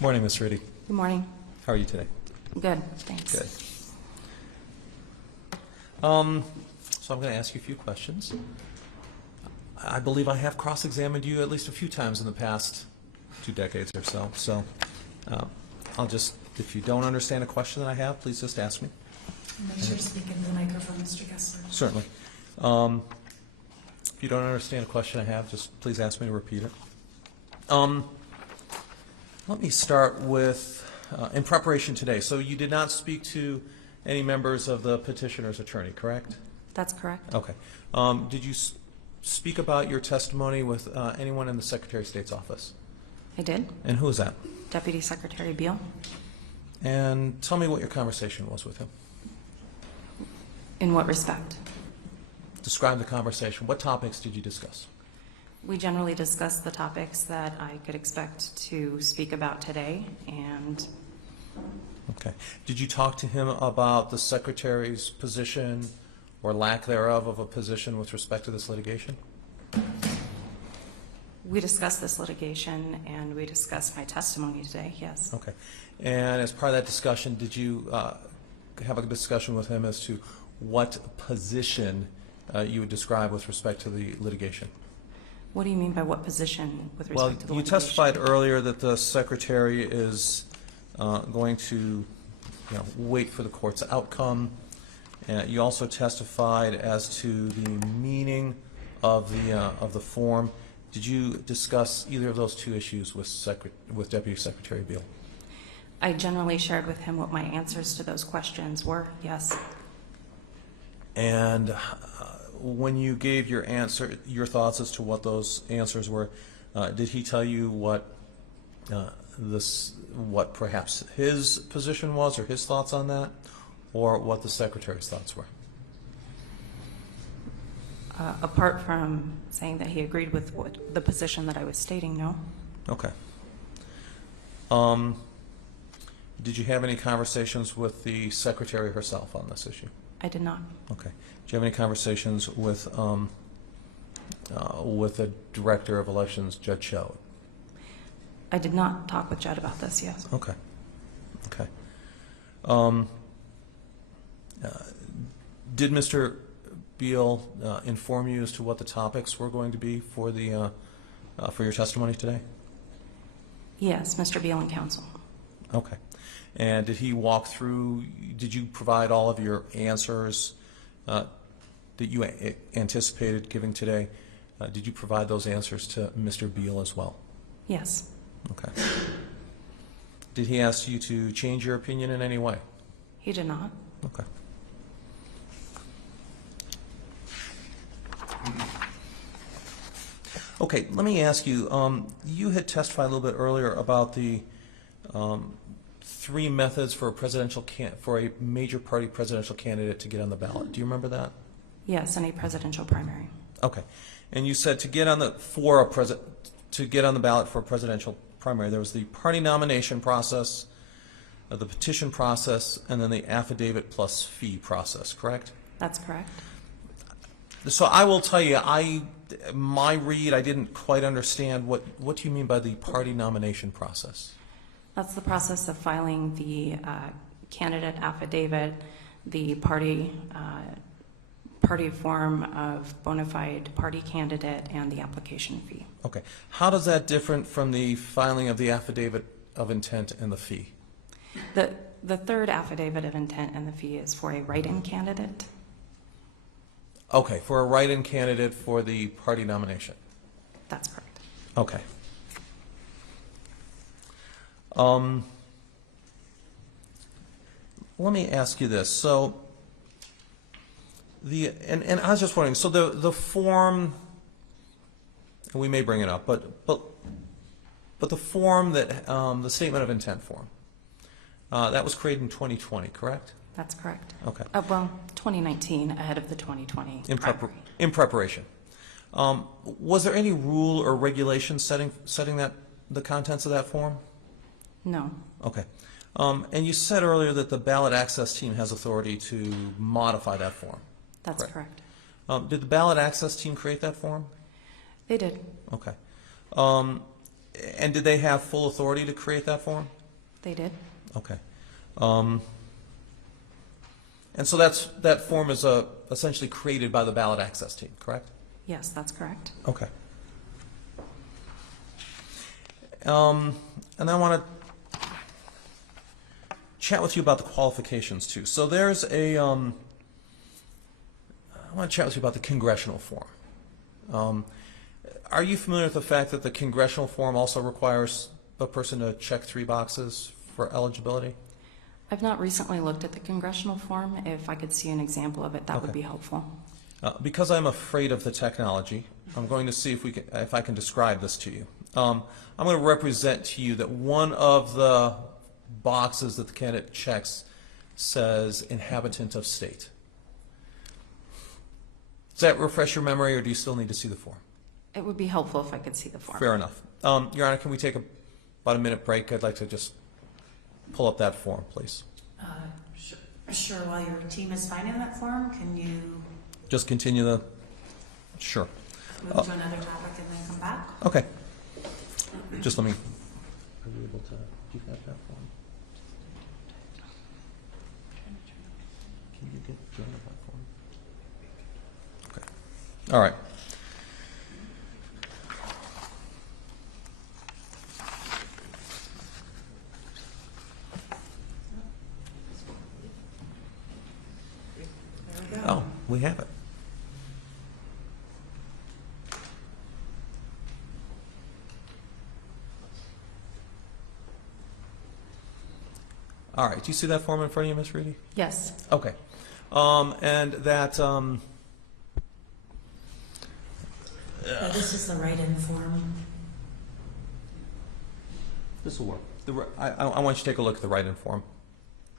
Morning, Ms. Ritty. Good morning. How are you today? Good, thanks. Good. So I'm going to ask you a few questions. I believe I have cross-examined you at least a few times in the past 2 decades or so. So I'll just, if you don't understand a question that I have, please just ask me. Make sure to speak into the microphone, Mr. Kessler. Certainly. If you don't understand a question I have, just please ask me to repeat it. Let me start with, in preparation today, so you did not speak to any members of the petitioner's attorney, correct? That's correct. Okay. Did you speak about your testimony with anyone in the Secretary of State's office? I did. And who is that? Deputy Secretary Beal. And tell me what your conversation was with him. In what respect? Describe the conversation. What topics did you discuss? We generally discuss the topics that I could expect to speak about today, and Okay. Did you talk to him about the Secretary's position or lack thereof of a position with respect to this litigation? we discussed this litigation and we discussed my testimony today, yes. Okay. And as part of that discussion, did you have a discussion with him as to what position you would describe with respect to the litigation? What do you mean by what position with Well, respect to the you litigation? testified earlier that the Secretary is going to wait for the court's outcome. You also testified as to the meaning of the form. Did you discuss either of those two issues with Deputy Secretary Beal? I generally shared with him what my answers to those questions were, yes. And when you gave your thoughts as to what those answers were, did he tell you what perhaps his position was or his thoughts on that, or what the Secretary's thoughts were? Apart from saying that he agreed with the position that I was stating, no. Okay. Did you have any conversations with the Secretary herself on this issue? I did not. Okay. Do you have any conversations with the Director of Elections, Judge Shelley? I did not talk with Judd about this, yes. Okay. Okay. Did Mr. Beal inform you as to what the topics were going to be for your testimony today? Yes, Mr. Beal and counsel. Okay. And did he walk through, did you provide all of your answers that you anticipated giving today? Did you provide those answers to Mr. Beal as well? Yes. Okay. Did he ask you to change your opinion in any way? He did not. Okay. Okay, let me ask you, you had testified a little bit earlier about the 3 methods for a major party presidential candidate to get on the ballot. Do you remember that? Yes, in a presidential primary. Okay. And you said to get on the ballot for a presidential primary, there was the party nomination process, the petition process, and then the affidavit plus fee process, correct? That's correct. So I will tell you, my read, I didn't quite understand what do you mean by the party nomination process? That's the process of filing the candidate affidavit, the party form of bona fide party candidate, and the application fee. Okay. How does that different from the filing of the affidavit of intent and the fee? The third affidavit of intent and the fee is for a write-in candidate. Okay, for a write-in candidate for the party nomination. That's correct. Okay. Let me ask you this. So and I was just wondering, so the form, and we may bring it up, but the form that the statement of intent form, that was created in 2020, correct? That's correct. Okay. Well, 2019, ahead of the 2020 primary. In preparation. Was there any rule or regulation setting the contents of that form? No. Okay. And you said earlier that the ballot access team has authority to modify that form. That's correct. Did the ballot access team create that form? They did. Okay. And did they have full authority to create that form? They did. Okay. And so that form is essentially created by the ballot access team, correct? Yes, that's correct. Okay. And I want to chat with you about the qualifications too. So there's I want to chat with you about the congressional form. Are you familiar with the fact that the congressional form also requires a person to check 3 boxes for eligibility? I've not recently looked at the congressional form. If I could see an example of it, that would Okay. be helpful. Because I'm afraid of the technology, I'm going to see if I can describe this to you. I'm going to represent to you that one of the boxes that the candidate checks says inhabitant of state. Does that refresh your memory, or do you still need to see the form? It would be helpful if I could see the form. Fair enough. Your Honor, can we take about a minute break? I'd like to just pull up that form, please. Sure, while your team is finding that form, can you Just continue the, sure. move to another topic and then come back? Okay. Just let me. Are you able to, do you have that form? Can you get join that form? Okay. All right. There we go. Oh, we have it. All right. Do you see that form in front of you, Ms. Reedy? Yes. Okay. And that, Yeah, this is the write-in form. this will work. I want you to take a look at the write-in form.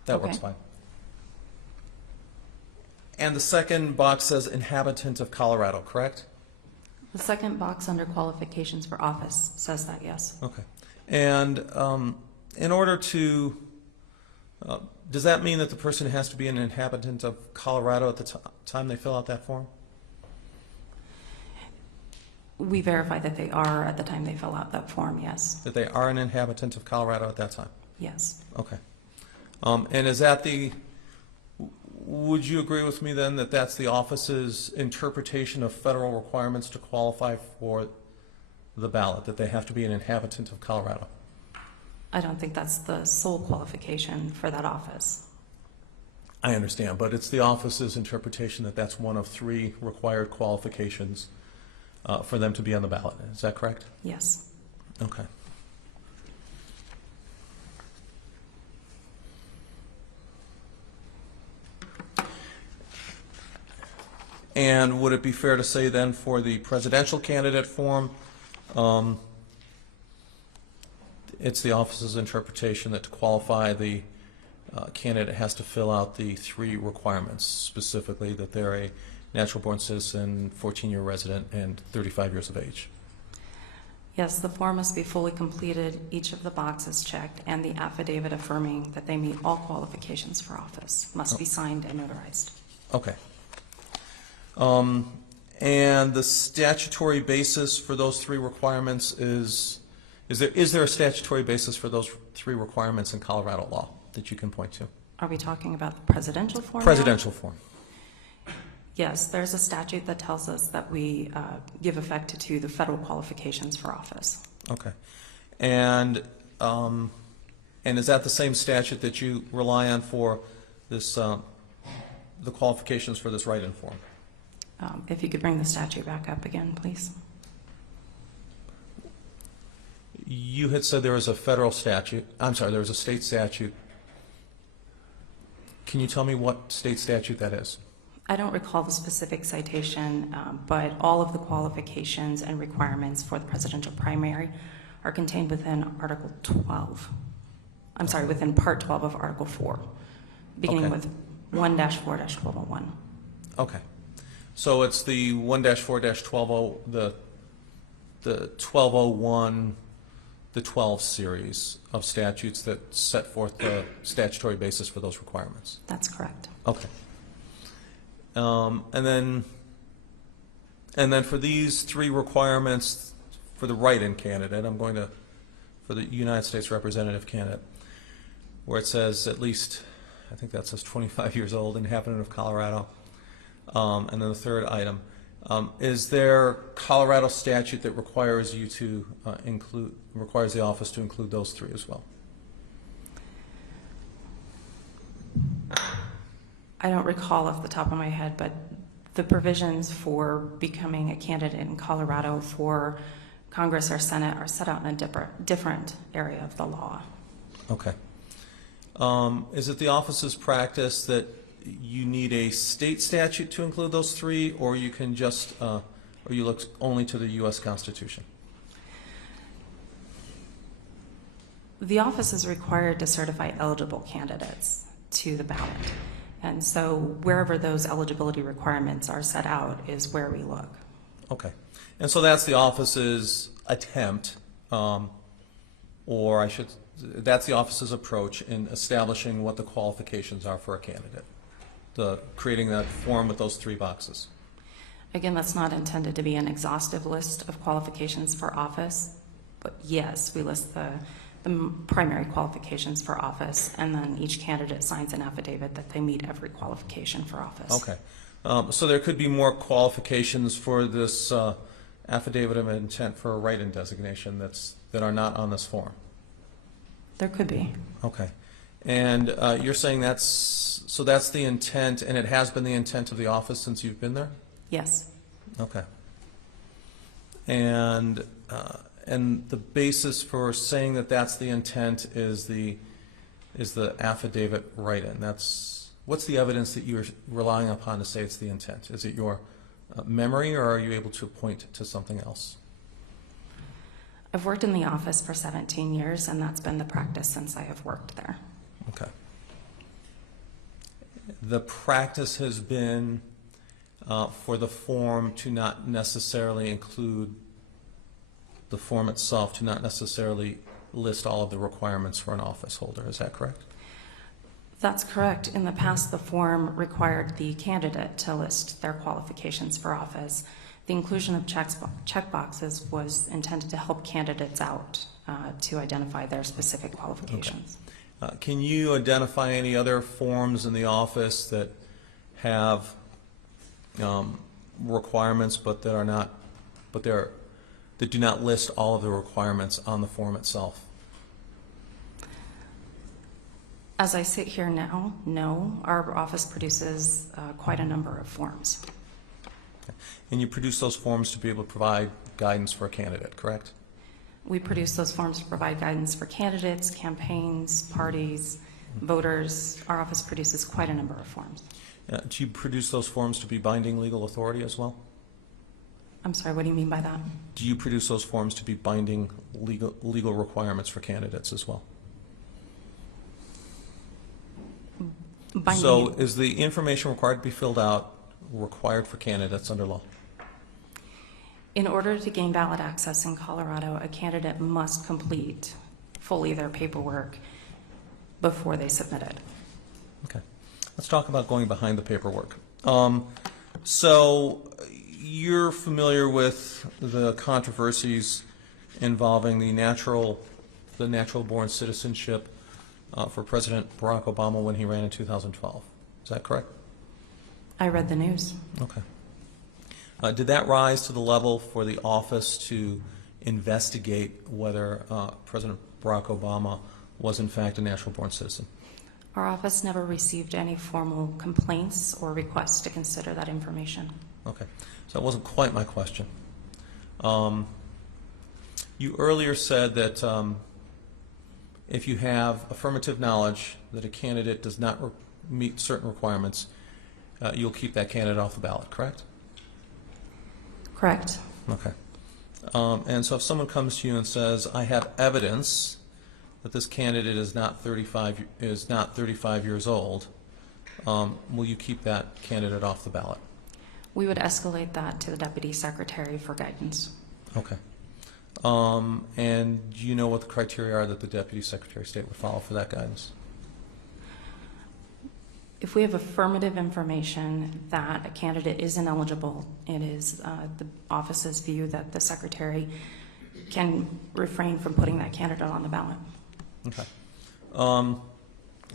That works Okay. fine. And the second box says inhabitant of Colorado, correct? The second box under qualifications for office says that, yes. Okay. And in order to, does that mean that the person has to be an inhabitant of Colorado at the time they fill out that form? We verify that they are at the time they fill out that form, yes. That they are an inhabitant of Colorado at that time? Yes. Okay. And is that would you agree with me then that that's the office's interpretation of federal requirements to qualify for the ballot, that they have to be an inhabitant of Colorado? I don't think that's the sole qualification for that office. I understand, but it's the office's interpretation that that's one of 3 required qualifications for them to be on the ballot. Is that correct? Yes. Okay. And would it be fair to say then for the presidential candidate form, it's the office's interpretation that to qualify, the candidate has to fill out the 3 requirements, specifically that they're a natural-born citizen, 14-year resident, and 35 years of age? Yes, the form must be fully completed, each of the boxes checked, and the affidavit affirming that they meet all qualifications for office must be signed and notarized. Okay. And the statutory basis for those 3 requirements is there a statutory basis for those 3 requirements in Colorado law that you can point to? Are we talking about the presidential form now? Presidential form. Yes, there's a statute that tells us that we give effect to the federal qualifications for office. Okay. And is that the same statute that you rely on for this, the qualifications for this write-in form? If you could bring the statute back up again, please. You had said there was a federal statute. I'm sorry, there was a state statute. Can you tell me what state statute that is? I don't recall the specific citation, but all of the qualifications and requirements for the presidential primary are contained within Article 12. I'm sorry, within Part 12 of Article 4, beginning Okay. with 1-4-1201. Okay. So it's the 1-4-12, the 1201, the 12 series of statutes that set forth the statutory basis for those requirements. That's correct. Okay. And then for these 3 requirements for the write-in candidate, I'm going to for the United States representative candidate, where it says at least, I think that says 25 years old, inhabitant of Colorado. And then the third item, is there Colorado statute that requires you to requires the office to include those three as well? I don't recall off the top of my head, but the provisions for becoming a candidate in Colorado for Congress or Senate are set out in a different area of the law. Okay. Is it the office's practice that you need a state statute to include those three, or you can just, or you look only to the U.S. Constitution? The office is required to certify eligible candidates to the ballot. And so wherever those eligibility requirements are set out is where we look. Okay. And so that's the office's attempt, or that's the office's approach in establishing what the qualifications are for a candidate, creating that form with those three boxes. Again, that's not intended to be an exhaustive list of qualifications for office, but yes, we list the primary qualifications for office, and then each candidate signs an affidavit that they meet every qualification for office. Okay. So there could be more qualifications for this affidavit of intent for a write-in designation that are not on this form. There could be. Okay. And you're saying that's the intent, and it has been the intent of the office since you've been there? Yes. Okay. And the basis for saying that that's the intent is the affidavit write-in. What's the evidence that you're relying upon to say it's the intent? Is it your memory, or are you able to point to something else? I've worked in the office for 17 years, and that's been the practice since I have worked there. Okay. The practice has been for the form to not necessarily include the form itself, to not necessarily list all of the requirements for an office holder. Is that correct? That's correct. In the past, the form required the candidate to list their qualifications for office. The inclusion of checkboxes was intended to help candidates out to identify their specific qualifications. Okay. Can you identify any other forms in the office that have requirements but that do not list all of the requirements on the form itself? As I sit here now, no. Our office produces quite a number of forms. Okay. And you produce those forms to be able to provide guidance for a candidate, correct? We produce those forms to provide guidance for candidates, campaigns, parties, voters. Our office produces quite a number of forms. Do you produce those forms to be binding legal authority as well? I'm sorry, what do you mean by that? Do you produce those forms to be binding legal requirements for candidates as well? Binding. So is the information required to be filled out required for candidates under law? In order to gain ballot access in Colorado, a candidate must complete fully their paperwork before they submit it. Okay. Let's talk about going behind the paperwork. So you're familiar with the controversies involving the natural-born citizenship for President Barack Obama when he ran in 2012. Is that correct? I read the news. Okay. Did that rise to the level for the office to investigate whether President Barack Obama was in fact a natural-born citizen? Our office never received any formal complaints or requests to consider that information. Okay. So that wasn't quite my question. You earlier said that if you have affirmative knowledge that a candidate does not meet certain requirements, you'll keep that candidate off the ballot, correct? Correct. Okay. And so if someone comes to you and says, I have evidence that this candidate is not 35 years old, will you keep that candidate off the ballot? We would escalate that to the Deputy Secretary for guidance. Okay. And do you know what the criteria are that the Deputy Secretary of State would follow for that guidance? If we have affirmative information that a candidate is ineligible, it is the office's view that the Secretary can refrain from putting that candidate on the ballot. Okay.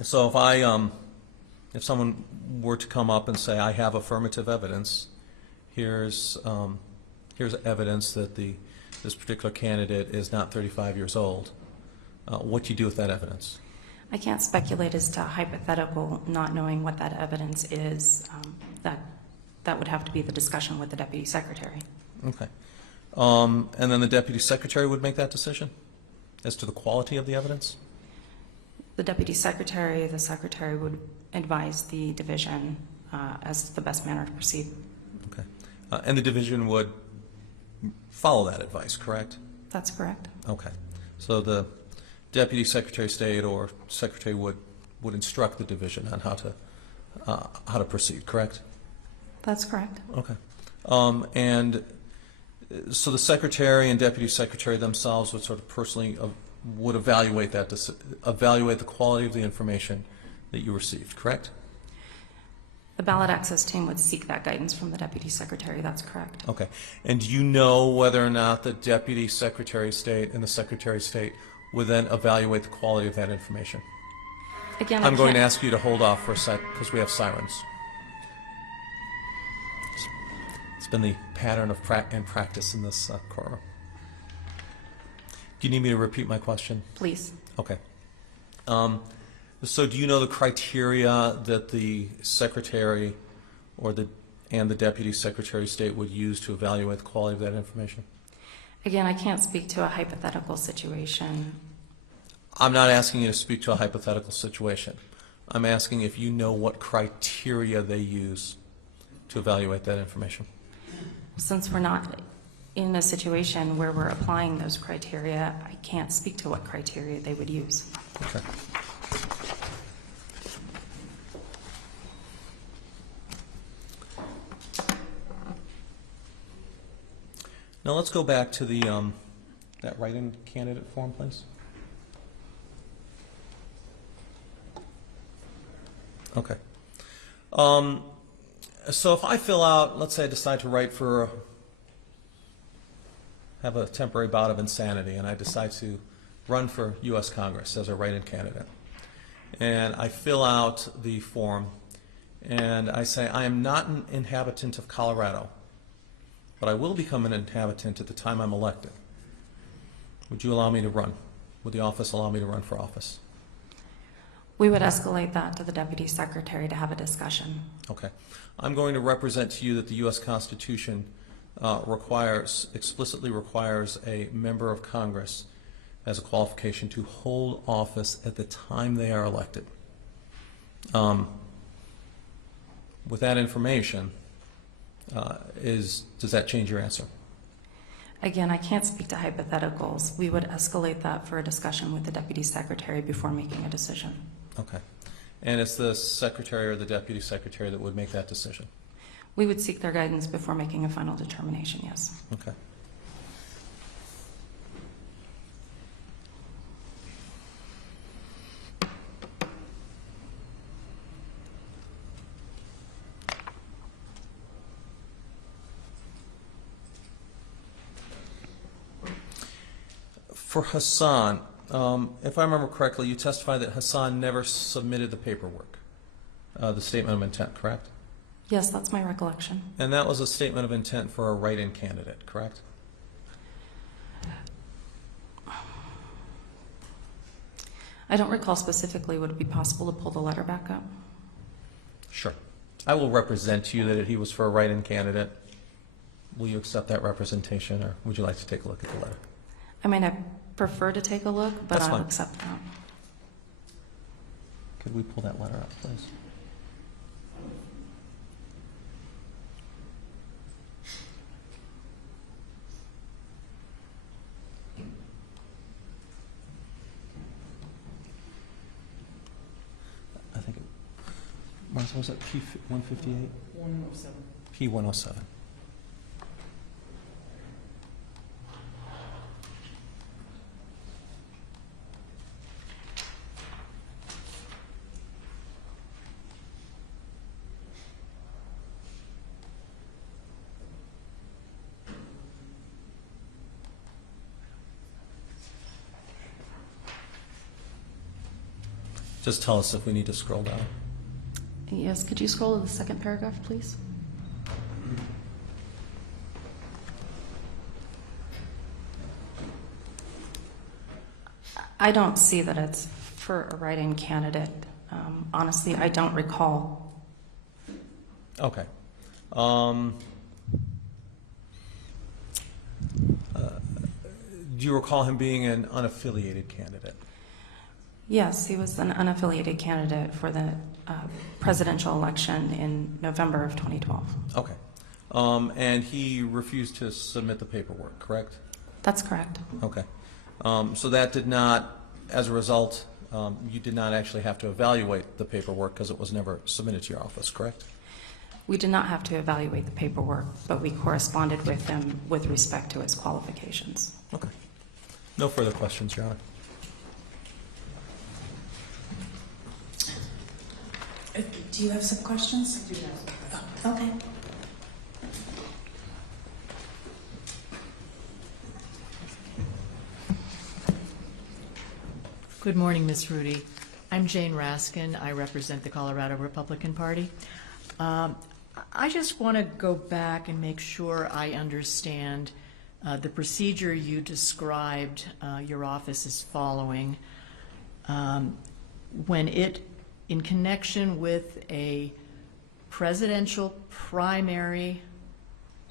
So if someone were to come up and say, I have affirmative evidence, here's evidence that this particular candidate is not 35 years old, what do you do with that evidence? I can't speculate as to hypothetical, not knowing what that evidence is. That would have to be the discussion with the Deputy Secretary. Okay. And then the Deputy Secretary would make that decision as to the quality of the evidence? The Deputy Secretary, the Secretary would advise the division as to the best manner to proceed. Okay. And the division would follow that advice, correct? That's correct. Okay. So the Deputy Secretary of State or Secretary would instruct the division on how to proceed, correct? That's correct. Okay. And so the Secretary and Deputy Secretary themselves would sort of personally would evaluate the quality of the information that you received, correct? The ballot access team would seek that guidance from the Deputy Secretary. That's correct. Okay. And do you know whether or not the Deputy Secretary of State and the Secretary of State would then evaluate the quality of that information? Again, I'm going to ask you to hold off for a sec because we have sirens. It's been the pattern of practice in this courtroom. Do you need me to repeat my question? Please. Okay. So do you know the criteria that the Secretary and the Deputy Secretary of State would use to evaluate the quality of that information? Again, I can't speak to a hypothetical situation. I'm not asking you to speak to a hypothetical situation. I'm asking if you know what criteria they use to evaluate that information. Since we're not in a situation where we're applying those criteria, I can't speak to what criteria they would use. Okay. Now let's go back to the that write-in candidate form, please. Okay. So if I fill out, let's say I decide to have a temporary bout of insanity, and I decide to run for U.S. Congress as a write-in candidate, and I fill out the form, and I say, I am not an inhabitant of Colorado, but I will become an inhabitant at the time I'm elected. Would you allow me to run? Would the office allow me to run for office? We would escalate that to the Deputy Secretary to have a discussion. Okay. I'm going to represent to you that the U.S. Constitution explicitly requires a member of Congress as a qualification to hold office at the time they are elected. With that information, does that change your answer? Again, I can't speak to hypotheticals. We would escalate that for a discussion with the Deputy Secretary before making a decision. Okay. And it's the Secretary or the Deputy Secretary that would make that decision? We would seek their guidance before making a final determination, yes. Okay. For Hassan, if I remember correctly, you testified that Hassan never submitted the paperwork, the statement of intent, correct? Yes, that's my recollection. And that was a statement of intent for a write-in candidate, correct? I don't recall specifically. Would it be possible to pull the letter back up? Sure. I will represent to you that he was for a write-in candidate. Will you accept that representation, or would you like to take a look at the letter? I mean, I prefer to take a look, but That's I'll fine. accept that. Could we pull that letter up, please? I think Martha, was it P-158? 107. P-107. Just tell us if we need to scroll down. Yes, could you scroll to the second paragraph, please? I don't see that it's for a write-in candidate. Honestly, I don't recall. Okay. Do you recall him being an unaffiliated candidate? Yes, he was an unaffiliated candidate for the presidential election in November of 2012. Okay. And he refused to submit the paperwork, correct? That's correct. Okay. So that did not, as a result, you did not actually have to evaluate the paperwork because it was never submitted to your office, correct? We did not have to evaluate the paperwork, but we corresponded with him with respect to his qualifications. Okay. No further questions, Your Honor. Do you have some questions? I do have. Okay. Good morning, Ms. Rudy. I'm Jane Raskin. I represent the Colorado Republican Party. I just want to go back and make sure I understand the procedure you described your office is following when it, in connection with a presidential primary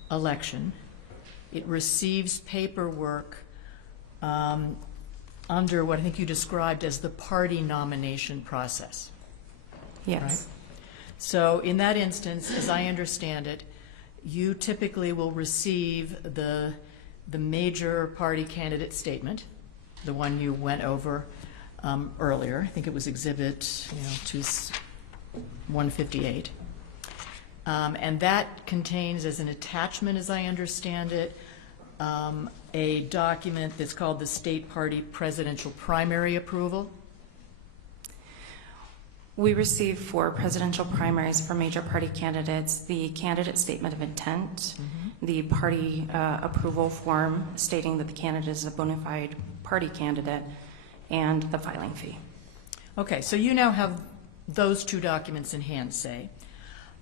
election, it receives paperwork under what I think you described as the party nomination process. Yes. Right. So in that instance, as I understand it, you typically will receive the major party candidate statement, the one you went over earlier. I think it was Exhibit 158. And that contains as an attachment, as I understand it, a document that's called the State Party Presidential Primary Approval. We receive for presidential primaries for major party candidates the candidate statement of intent, the party approval form stating that the candidate is a bona fide party candidate, and the filing fee. Okay, so you now have those two documents in hand, say.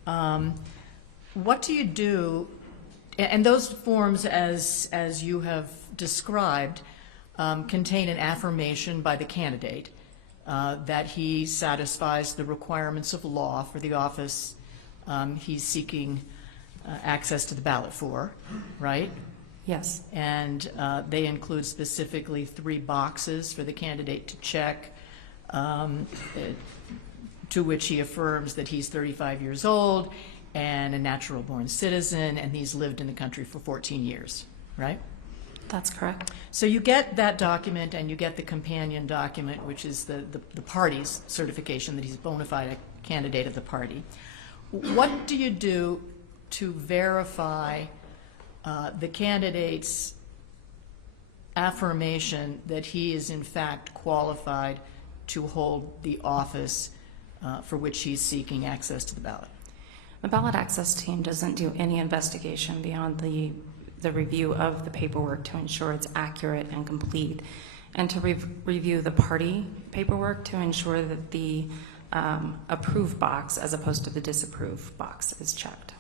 What do you do, and those forms, as you have described, contain an affirmation by the candidate that he satisfies the requirements of law for the office he's seeking access to the ballot for, right? Yes. And they include specifically 3 boxes for the candidate to check, to which he affirms that he's 35 years old and a natural-born citizen, and he's lived in the country for 14 years, right? That's correct. So you get that document, and you get the companion document, which is the party's certification that he's a bona fide candidate of the party. What do you do to verify the candidate's affirmation that he is in fact qualified to hold the office for which he's seeking access to the ballot? The ballot access team doesn't do any investigation beyond the review of the paperwork to ensure it's accurate and complete, and to review the party paperwork to ensure that the approve box as opposed to the disapprove box is checked.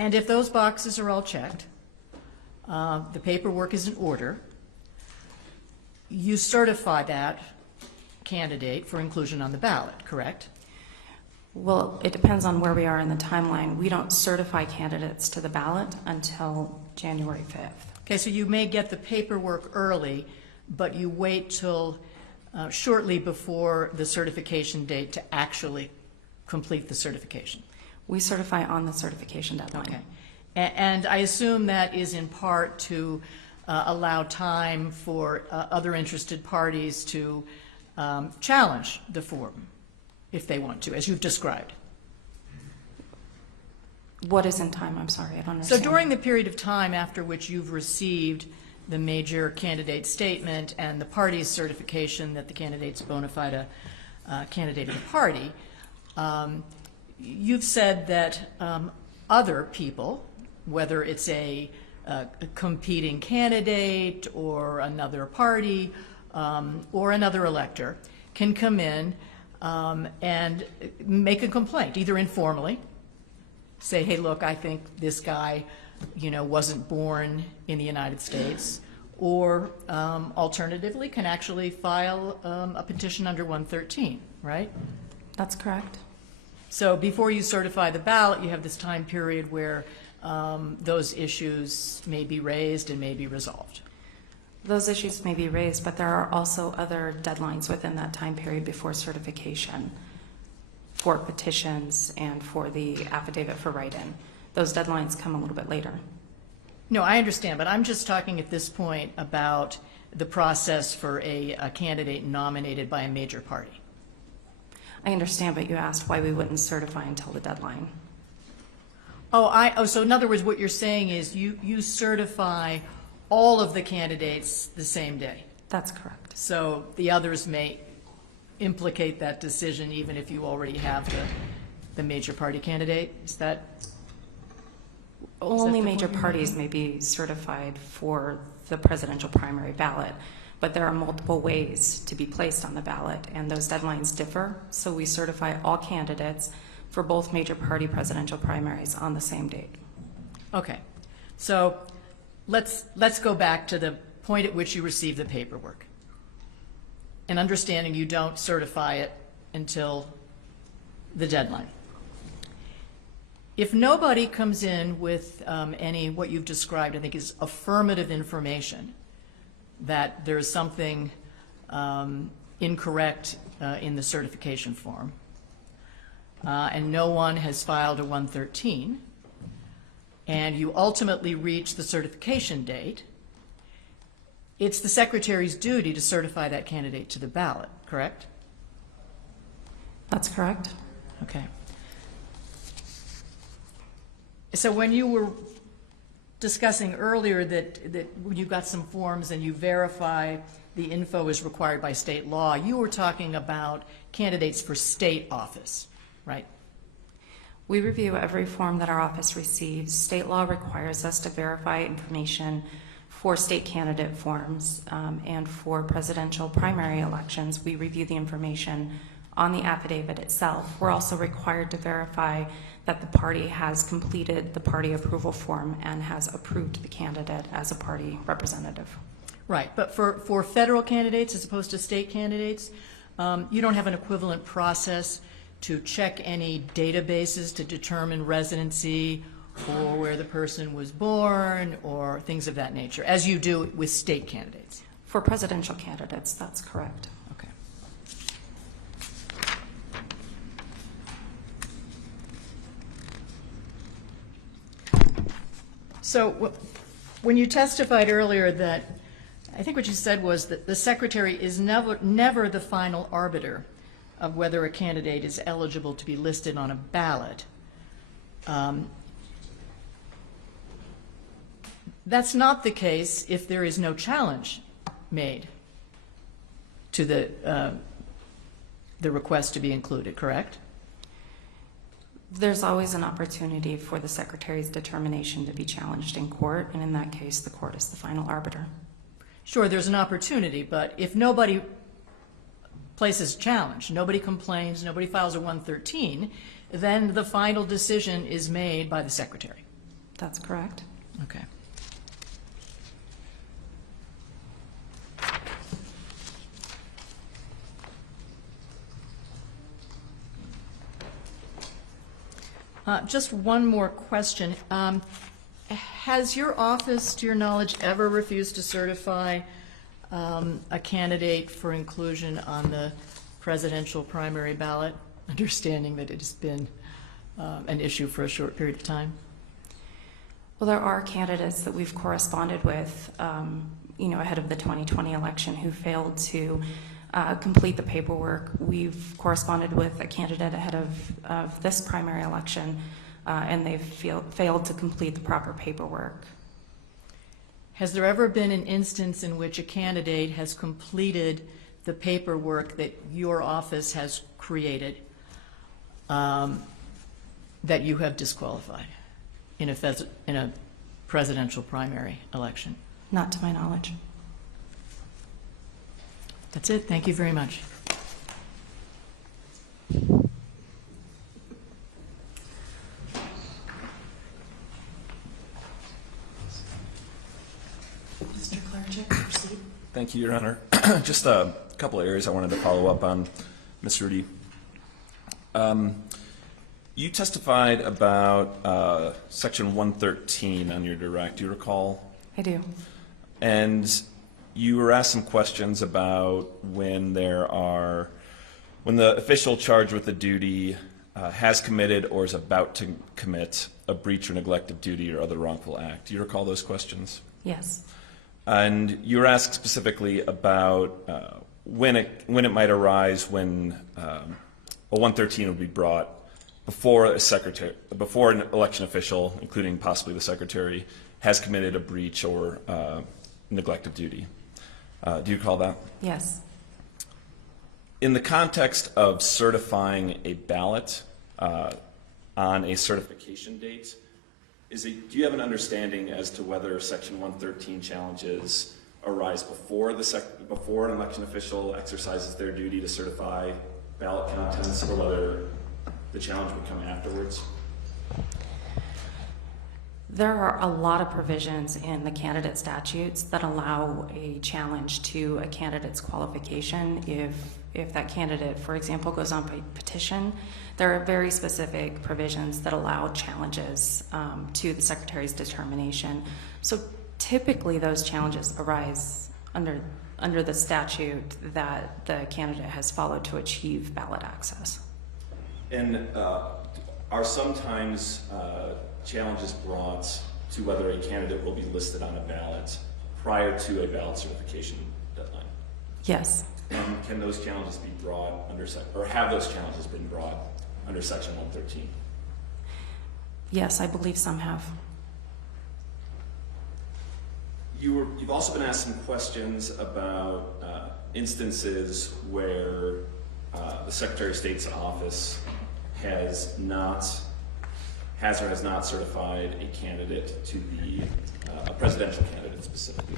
And if those boxes are all checked, the paperwork is in order, you certify that candidate for inclusion on the ballot, correct? Well, it depends on where we are in the timeline. We don't certify candidates to the ballot until January 5th. Okay, so you may get the paperwork early, but you wait till shortly before the certification date to actually complete the certification. We certify on the certification deadline. Okay. And I assume that is in part to allow time for other interested parties to challenge the form if they want to, as you've described. What is in time? I'm sorry, I don't So understand. during the period of time after which you've received the major candidate statement and the party's certification that the candidate's bona fide candidate of the party, you've said that other people, whether it's a competing candidate or another party or another elector, can come in and make a complaint, either informally, say, hey, look, I think this guy, wasn't born in the United States, or alternatively can actually file a petition under 113, right? That's correct. So before you certify the ballot, you have this time period where those issues may be raised and may be resolved. Those issues may be raised, but there are also other deadlines within that time period before certification for petitions and for the affidavit for write-in. Those deadlines come a little bit later. No, I understand, but I'm just talking at this point about the process for a candidate nominated by a major party. I understand, but you asked why we wouldn't certify until the deadline. So in other words, what you're saying is you certify all of the candidates the same day. That's correct. So the others may implicate that decision even if you already have the major party candidate? Is that? Only the major point you're parties making? may be certified for the presidential primary ballot, but there are multiple ways to be placed on the ballot, and those deadlines differ. So we certify all candidates for both major party presidential primaries on the same date. Okay. So let's go back to the point at which you receive the paperwork. And understanding you don't certify it until the deadline. If nobody comes in with any, what you've described, I think is affirmative information, that there's something incorrect in the certification form, and no one has filed a 113, and you ultimately reach the certification date, it's the Secretary's duty to certify that candidate to the ballot, correct? That's correct. Okay. So when you were discussing earlier that when you got some forms and you verify the info is required by state law, you were talking about candidates for state office, right? We review every form that our office receives. State law requires us to verify information for state candidate forms, and for presidential primary elections, we review the information on the affidavit itself. We're also required to verify that the party has completed the party approval form and has approved the candidate as a party representative. Right, but for federal candidates as opposed to state candidates, you don't have an equivalent process to check any databases to determine residency or where the person was born or things of that nature, as you do with state candidates. For presidential candidates, that's correct. Okay. So when you testified earlier that, I think what you said was that the Secretary is never the final arbiter of whether a candidate is eligible to be listed on a ballot. That's not the case if there is no challenge made to the request to be included, correct? There's always an opportunity for the Secretary's determination to be challenged in court, and in that case, the court is the final arbiter. Sure, there's an opportunity, but if nobody places challenge, nobody complains, nobody files a 113, then the final decision is made by the Secretary. That's correct. Okay. Just one more question. Has your office, to your knowledge, ever refused to certify a candidate for inclusion on the presidential primary ballot, understanding that it has been an issue for a short period of time? Well, there are candidates that we've corresponded with, ahead of the 2020 election who failed to complete the paperwork. We've corresponded with a candidate ahead of this primary election, and they've failed to complete the proper paperwork. Has there ever been an instance in which a candidate has completed the paperwork that your office has created that you have disqualified in a presidential primary election? Not to my knowledge. That's it. Thank you very much. proceed. Thank you, Your Honor. Just a couple of areas I wanted to follow up on, Ms. Rudy. You testified about Section 113 on your direct. Do you recall? I do. And you were asked some questions about when the official charged with the duty has committed or is about to commit a breach or neglect of duty or other wrongful act. Do you recall those questions? Yes. And you were asked specifically about when it might arise when a 113 would be brought before an election official, including possibly the secretary, has committed a breach or neglect of duty. Do you recall that? Yes. In the context of certifying a ballot on a certification date, do you have an understanding as to whether Section 113 challenges arise before an election official exercises their duty to certify ballot contents, or whether the challenge would come afterwards? There are a lot of provisions in the candidate statutes that allow a challenge to a candidate's qualification if that candidate, for example, goes on by petition. There are very specific provisions that allow challenges to the secretary's determination. So typically those challenges arise under the statute that the candidate has followed to achieve ballot access. And are sometimes challenges brought to whether a candidate will be listed on a ballot prior to a ballot certification deadline? Yes. And can those challenges be brought or have those challenges been brought under Section 113? Yes, I believe some have. You've also been asked some questions about instances where the Secretary of State's office has or has not certified a candidate to be a presidential candidate specifically.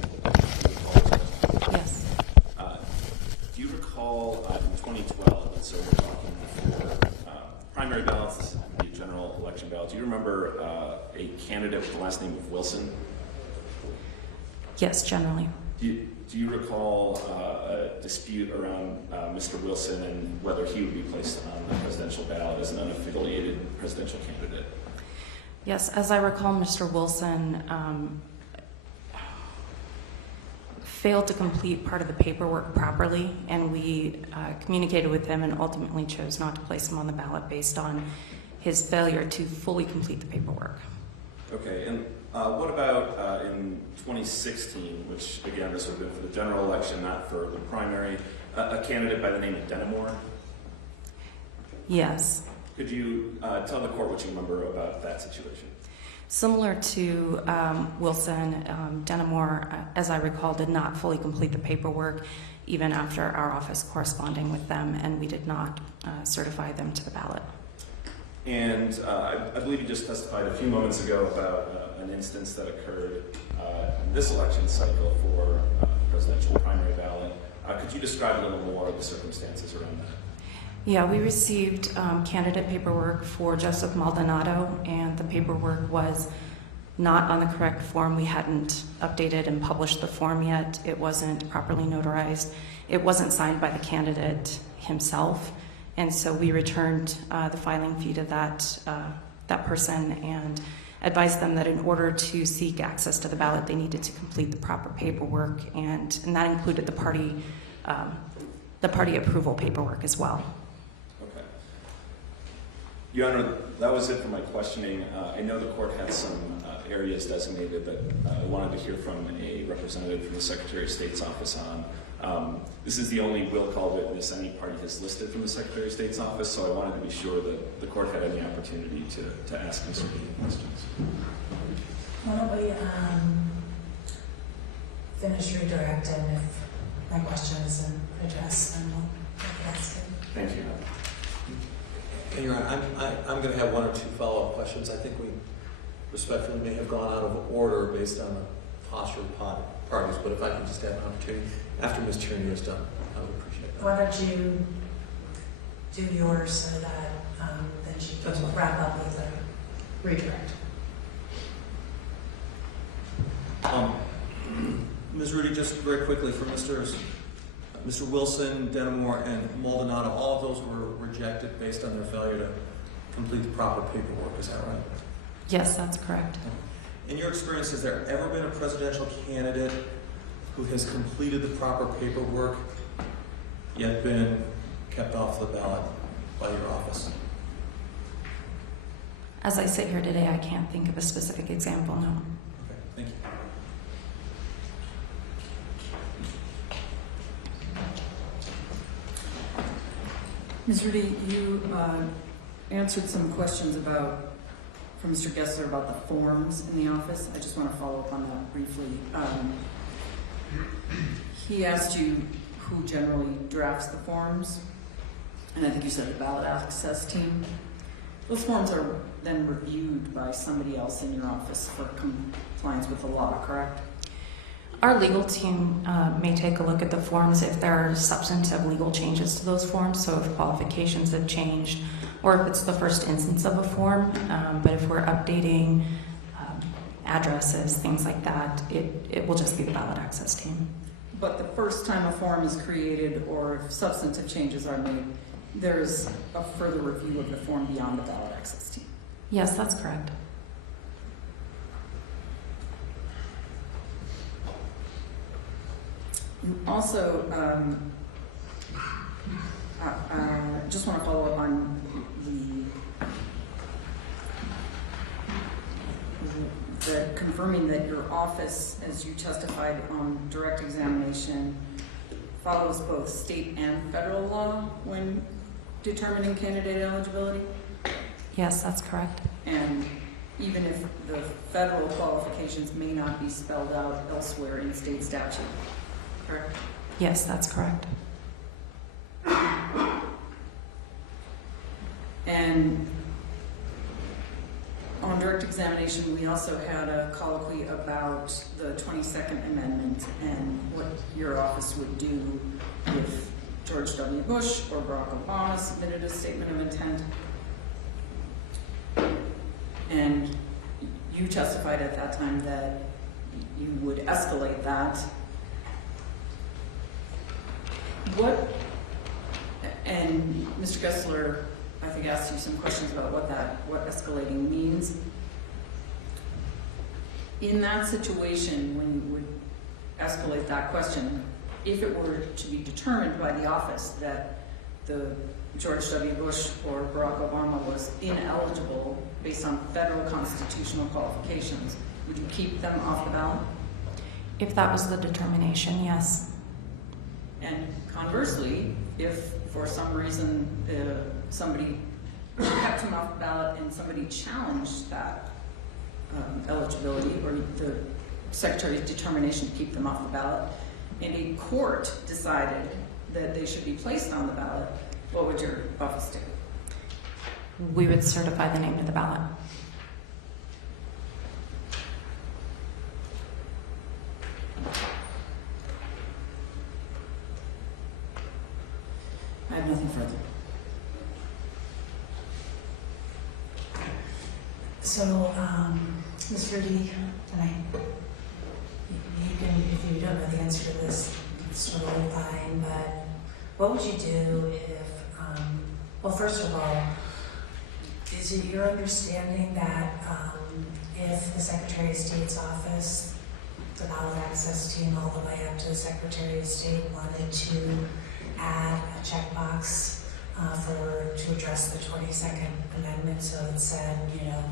Yes. Do you recall in 2012, and so we're talking for primary ballots, the general election ballot, do you remember a candidate with the last name of Wilson? Yes, generally. Do you recall a dispute around Mr. Wilson and whether he would be placed on the presidential ballot as an unaffiliated presidential candidate? Yes, as I recall, Mr. Wilson failed to complete part of the paperwork properly, and we communicated with him and ultimately chose not to place him on the ballot based on his failure to fully complete the paperwork. Okay, and what about in 2016, which again, this would have been for the general election, not for the primary, a candidate by the name of Denimore? Yes. Could you tell the court what you remember about that situation? Similar to Wilson, Denimore, as I recall, did not fully complete the paperwork even after our office corresponding with them, and we did not certify them to the ballot. And I believe you just testified a few moments ago about an instance that occurred in this election cycle for presidential primary ballot. Could you describe a little more of the circumstances around that? Yeah, we received candidate paperwork for Joseph Maldonado, and the paperwork was not on the correct form. We hadn't updated and published the form yet. It wasn't properly notarized. It wasn't signed by the candidate himself, and so we returned the filing fee to that person and advised them that in order to seek access to the ballot, they needed to complete the proper paperwork, and that included the party approval paperwork as well. Okay. Your Honor, that was it for my questioning. I know the court had some areas designated that I wanted to hear from a representative from the Secretary of State's office on. This is the only will call witness any party has listed from the Secretary of State's office, so I wanted to be sure that the court had any opportunity to ask him some questions. Why don't we finish redirect, and if my question isn't addressed, then we'll ask it. Thank you. And Your Honor, I'm going to have one or two follow-up questions. I think we respectfully may have gone out of order based on the posture of the parties, but if I can just have an opportunity after Ms. Tierney is done, I would appreciate that. Why don't you do yours so that then she That's can fine. wrap up with a redirect. Ms. Rudy, just very quickly, for Mr. Wilson, Denimore, and Maldonado, all of those were rejected based on their failure to complete the proper paperwork, is that right? Yes, that's correct. In your experience, has there ever been a presidential candidate who has completed the proper paperwork, yet been kept off the ballot by your office? As I sit here today, I can't think of a specific example, no. Okay, thank you. Ms. Rudy, you answered some questions from Mr. Gessler about the forms in the office. I just want to follow up on that briefly. He asked you who generally drafts the forms, and I think you said the ballot access team. Those forms are then reviewed by somebody else in your office for compliance with the law, correct? Our legal team may take a look at the forms if there are substantive legal changes to those forms, so if qualifications have changed, or if it's the first instance of a form. But if we're updating addresses, things like that, it will just be the ballot access team. But the first time a form is created or if substantive changes are made, there's a further review of the form beyond the ballot access team. Yes, that's correct. You also, just want to follow up on the confirming that your office, as you testified on direct examination, follows both state and federal law when determining candidate eligibility. Yes, that's correct. And even if the federal qualifications may not be spelled out elsewhere in state statute, correct? Yes, that's correct. And on direct examination, we also had a colloquy about the 22nd Amendment and what your office would do if George W. Bush or Barack Obama submitted a statement of intent. And you testified at that time that you would escalate that. And Mr. Gessler, I think, asked you some questions about what escalating means. In that situation, when you would escalate that question, if it were to be determined by the office that the George W. Bush or Barack Obama was ineligible based on federal constitutional qualifications, would you keep them off the ballot? If that was the determination, yes. And conversely, if for some reason somebody kept him off the ballot and somebody challenged that eligibility or the Secretary's determination to keep them off the ballot, and a court decided that they should be placed on the ballot, what would your office do? We would certify the name to the ballot. I have nothing further. So, Ms. Rudy, tonight, you can, if you don't know the answer to this, it's totally fine, but what would you do if, well, first of all, is it your understanding that if the Secretary of State's office, the ballot access team, all the way up to the Secretary of State wanted to add a checkbox to address the 22nd Amendment, so it said, you know,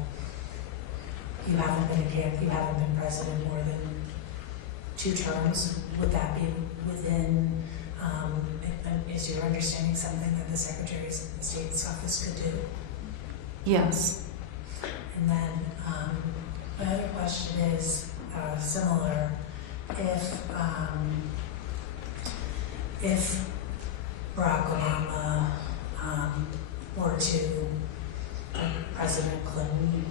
you haven't been president more than 2 terms, would that be within, is your understanding something that the Secretary of State's office could do? Yes. And then my other question is similar. If Barack Obama were to, President Clinton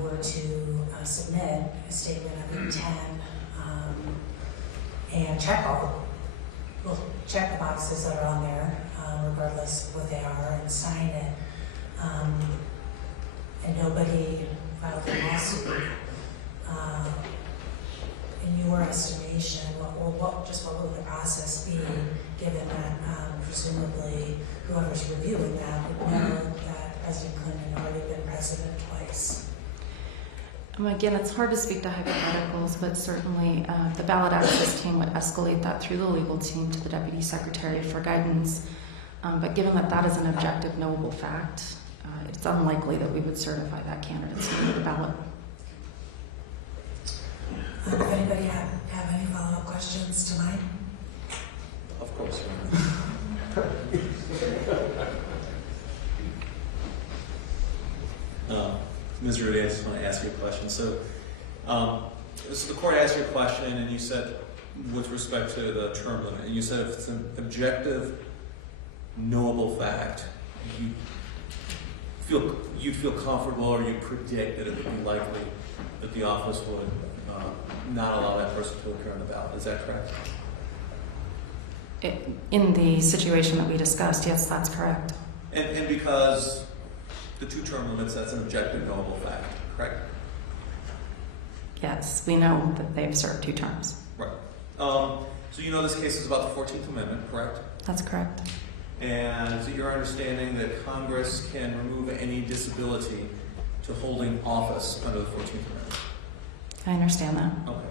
were to submit a statement of intent and check the boxes that are on there, regardless of what they are, and sign it, and nobody filed a lawsuit in your estimation, what will the process be, given that presumably whoever's reviewing that would know that President Clinton had already been president twice? Again, it's hard to speak to hypotheticals, but certainly the ballot access team would escalate that through the legal team to the Deputy Secretary for guidance. But given that that is an objective, knowable fact, it's unlikely that we would certify that candidate's name to the ballot. If anybody have any follow-up questions to mine? Of course. Ms. Rudy, I just want to ask you a question. So the court asked you a question, and you said, with respect to the term limit, and you said if it's an objective, knowable fact, you'd feel comfortable, or you'd predict that it would be likely that the office would not allow that person to appear on the ballot. Is that correct? In the situation that we discussed, yes, that's correct. And because the two term limits, that's an objective, knowable fact, correct? Yes, we know that they've served 2 terms. Right. So you know this case is about the 14th Amendment, correct? That's correct. And is it your understanding that Congress can remove any disability to holding office under the 14th Amendment? I understand that. Okay.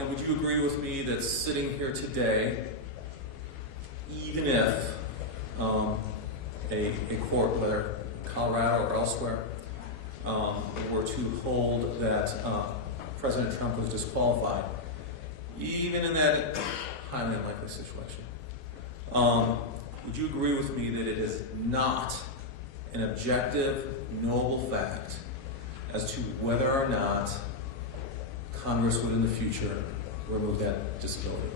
And would you agree with me that sitting here today, even if a court, whether Colorado or elsewhere, were to hold that President Trump was disqualified, even in that highly unlikely situation, would you agree with me that it is not an objective, knowable fact as to whether or not Congress would in the future remove that disability?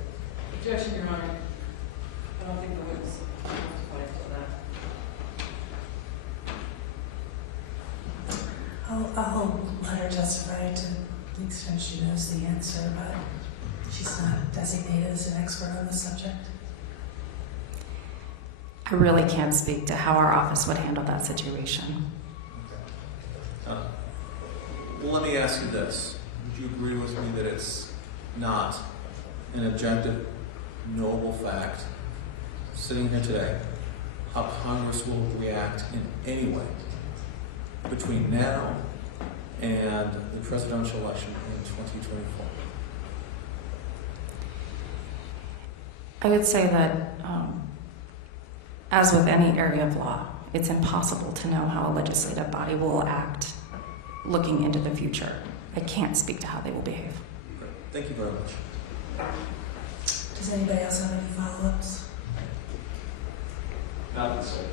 Objection, Your Honor. I don't think the witness testified to that. I'll let her testify to the extent she knows the answer, but she's not designated as an expert on the subject. I really can't speak to how our office would handle that situation. Well, let me ask you this. Would you agree with me that it's not an objective, knowable fact, sitting here today, how Congress will react in any way between now and the presidential election in 2024? I would say that, as with any area of law, it's impossible to know how a legislative body will act looking into the future. I can't speak to how they will behave. Thank you very much. Does anybody else have any follow-ups? Not this way.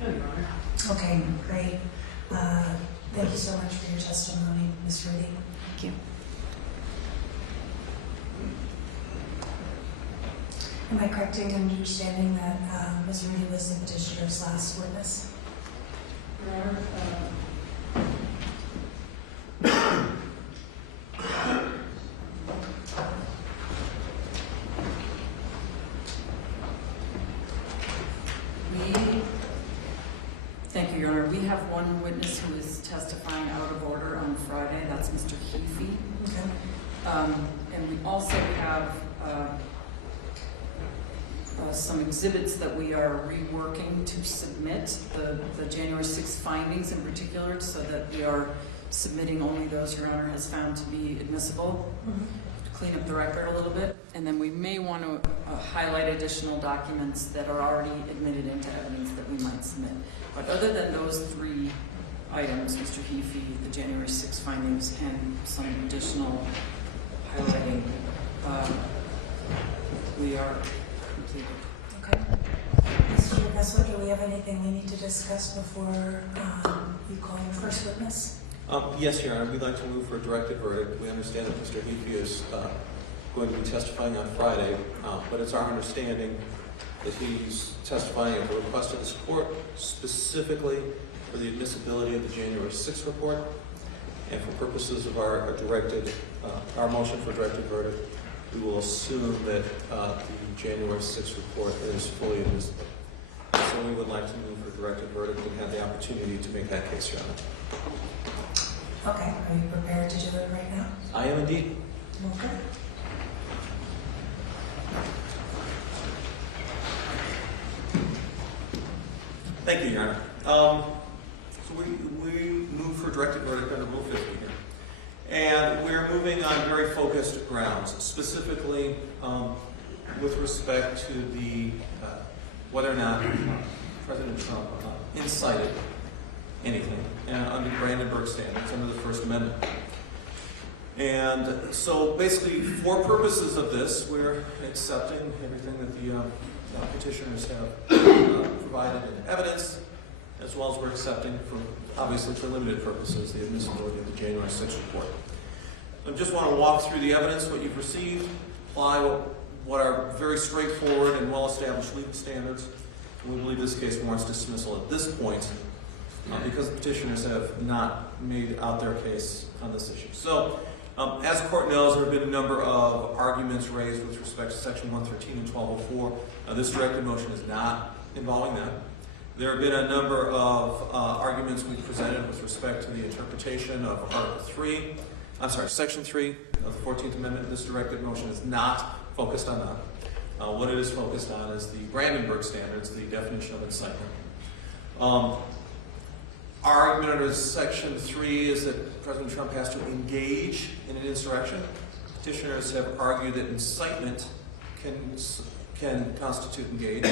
No, Your Honor. Okay, great. Thank you so much for your testimony, Ms. Rudy. Thank you. Am I correct in understanding that Ms. Rudy was the petitioner's last witness? Your Honor, thank you, Your Honor. We have one witness who is testifying out of order on Friday. That's Mr. Heafy. Okay. And we also have some exhibits that we are reworking to submit, the January 6th findings in particular, so that we are submitting only those Your Honor has found to be admissible, to clean up the record a little bit. And then we may want to highlight additional documents that are already admitted into evidence that we might submit. But other than those 3 items, Mr. Heafy, the January 6th findings, and some additional highlighting, we are completed. Okay. Mr. Kessler, do we have anything we need to discuss before you call your first witness? Yes, Your Honor. We'd like to move for a directed verdict. We understand that Mr. Heafy is going to be testifying on Friday, but it's our understanding that he's testifying at the request of this court, specifically for the admissibility of the January 6th report, and for purposes of our motion for directed verdict, we will assume that the January 6th report is fully admissible. So we would like to move for directed verdict and have the opportunity to make that case, Your Honor. Okay, are you prepared to do it right now? I am indeed. Okay. Thank you, Your Honor. So we move for directed verdict under Rule 50 here. And we're moving on very focused grounds, specifically with respect to the whether or not President Trump incited anything under Brandenburg standards, under the First Amendment. And so basically, for purposes of this, we're accepting everything that the petitioners have provided in evidence, as well as we're accepting, obviously for limited purposes, the admissibility of the January 6th report. I just want to walk through the evidence, what you've received, apply what are very straightforward and well-established legal standards. And we believe this case warrants dismissal at this point because the petitioners have not made out their case on this issue. So, as the court knows, there have been a number of arguments raised with respect to Section 113 and 1204. This directed motion is not involving that. There have been a number of arguments we've presented with respect to the interpretation of Section 3 of the 14th Amendment. This directed motion is not focused on that. What it is focused on is the Brandenburg standards, the definition of incitement. Our argument under Section 3 is that President Trump has to engage in an insurrection. Petitioners have argued that incitement can constitute engage.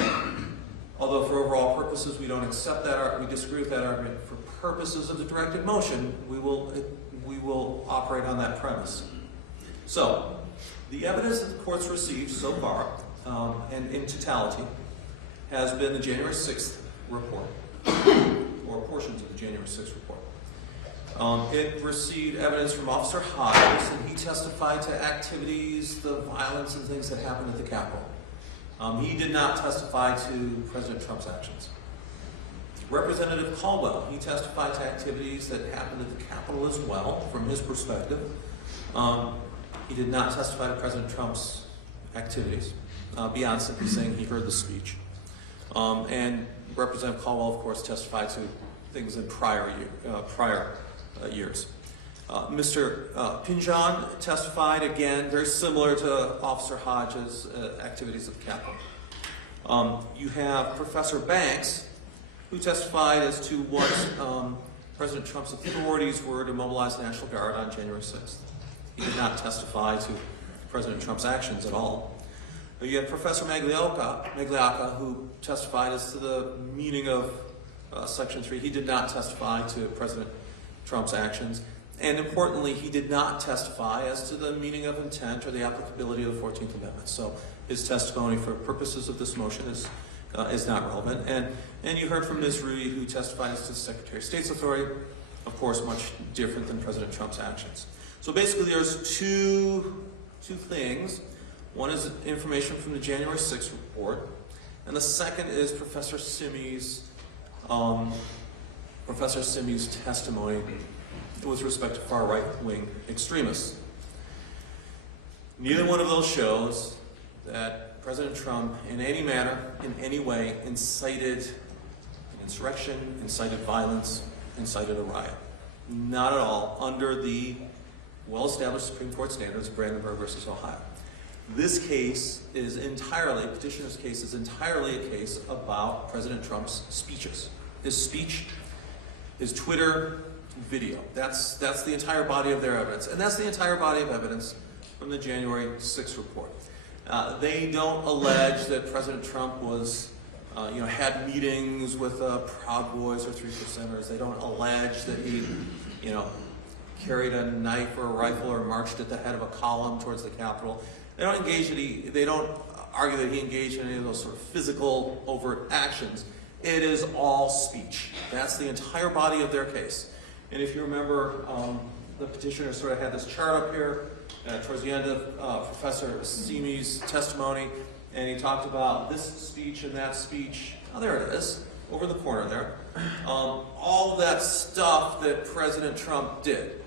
Although for overall purposes we don't accept that, we disagree with that argument. For purposes of the directed motion, we will operate on that premise. So, the evidence that the court's received so far, and in totality, has been the January 6th report, or portions of the January 6th report. It received evidence from Officer Hodges, and he testified to activities, the violence and things that happened at the Capitol. He did not testify to President Trump's actions. Representative Caldwell, he testified to activities that happened at the Capitol as well, from his perspective. He did not testify to President Trump's activities, beyond simply saying he heard the speech. And Representative Caldwell, of course, testified to things in prior years. Mr. Pinjon testified, again, very similar to Officer Hodges' activities at the Capitol. You have Professor Banks, who testified as to what President Trump's authorities were to mobilize the National Guard on January 6th. He did not testify to President Trump's actions at all. You have Professor Magliocca, who testified as to the meaning of Section 3. He did not testify to President Trump's actions. And importantly, he did not testify as to the meaning of intent or the applicability of the 14th Amendment. So his testimony for purposes of this motion is not relevant. And you heard from Ms. Rudy, who testified as to the Secretary of State's authority, of course, much different than President Trump's actions. So basically, there's two things. One is information from the January 6th report, and the second is Professor Simi's testimony with respect to far right-wing extremists. Neither one of those shows that President Trump, in any manner, in any way, incited an insurrection, incited violence, incited a riot. Not at all, under the well-established Supreme Court standards of Brandenburg versus Ohio. This case is entirely, petitioner's case is entirely a case about President Trump's speeches. His speech, his Twitter video. That's the entire body of their evidence. And that's the entire body of evidence from the January 6th report. They don't allege that President Trump was, had meetings with Proud Boys or 3%ers. They don't allege that he, carried a knife or a rifle or marched at the head of a column towards the Capitol. They don't argue that he engaged in any of those sort of physical, overt actions. It is all speech. That's the entire body of their case. And if you remember, the petitioner sort of had this chart up here towards the end of Professor Simi's testimony, and he talked about this speech and that speech. Oh, there it is, over in the corner there. All that stuff that President Trump did.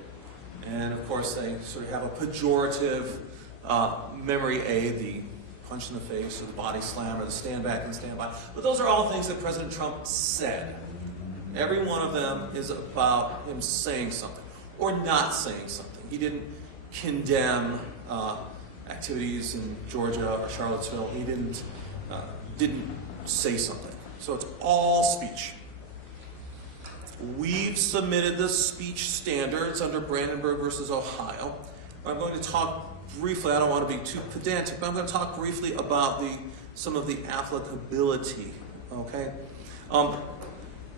And of course, they sort of have a pejorative memory aid, the punch in the face or the body slam or the stand back and stand by. But those are all things that President Trump said. Every one of them is about him saying something. or not saying something. He didn't condemn activities in Georgia or Charlottesville. He didn't say something. So it's all speech. We've submitted the speech standards under Brandenburg versus Ohio. I'm going to talk briefly, I don't want to be too pedantic, but I'm going to talk briefly about some of the applicability, okay?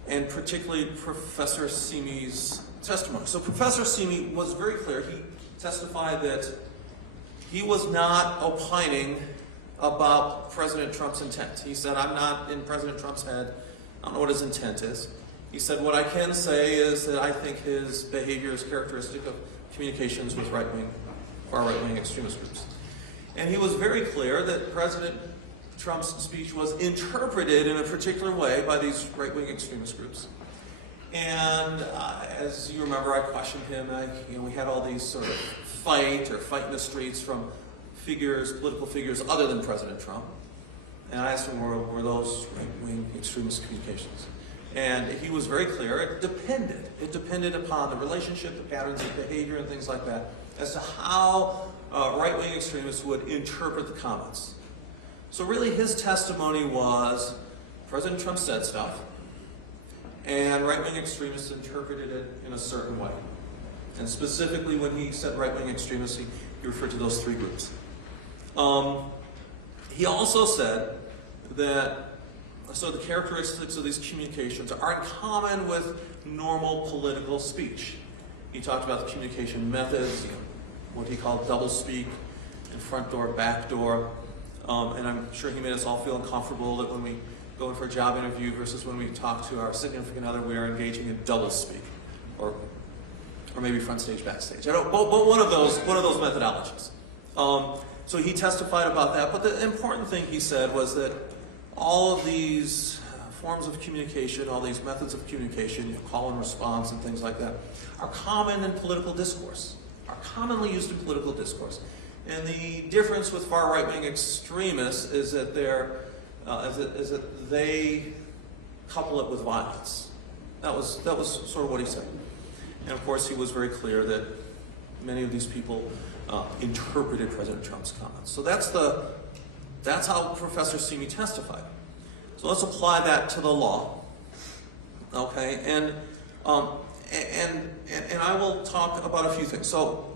And particularly Professor Simi's testimony. So Professor Simi was very clear. He testified that he was not opining about President Trump's intent. He said, I'm not in President Trump's head. I don't know what his intent is. He said, what I can say is that I think his behavior is characteristic of communications with far right-wing extremist groups. And he was very clear that President Trump's speech was interpreted in a particular way by these right-wing extremist groups. And as you remember, I questioned him. We had all these sort of fight in the streets from political figures other than President Trump. And I asked him, were those right-wing extremist communications? And he was very clear. It depended. It depended upon the relationship, the patterns of behavior, and things like that, as to how right-wing extremists would interpret the comments. So really his testimony was President Trump said stuff, and right-wing extremists interpreted it in a certain way. And specifically when he said right-wing extremists, he referred to those three groups. He also said that the characteristics of these communications are in common with normal political speech. He talked about the communication methods, what he called double speak, and front door, back door. And I'm sure he made us all feel uncomfortable that when we go in for a job interview versus when we talk to our significant other, we are engaging in double speak, or maybe front stage, backstage. I don't, but one of those methodologies. So he testified about that. But the important thing he said was that all of these forms of communication, all these methods of communication, call and response and things like that, are common in political discourse, are commonly used in political discourse. And the difference with far right-wing extremists is that they couple it with violence. That was sort of what he said. And of course, he was very clear that many of these people interpreted President Trump's comments. So that's how Professor Simi testified. So let's apply that to the law, okay? And I will talk about a few things. So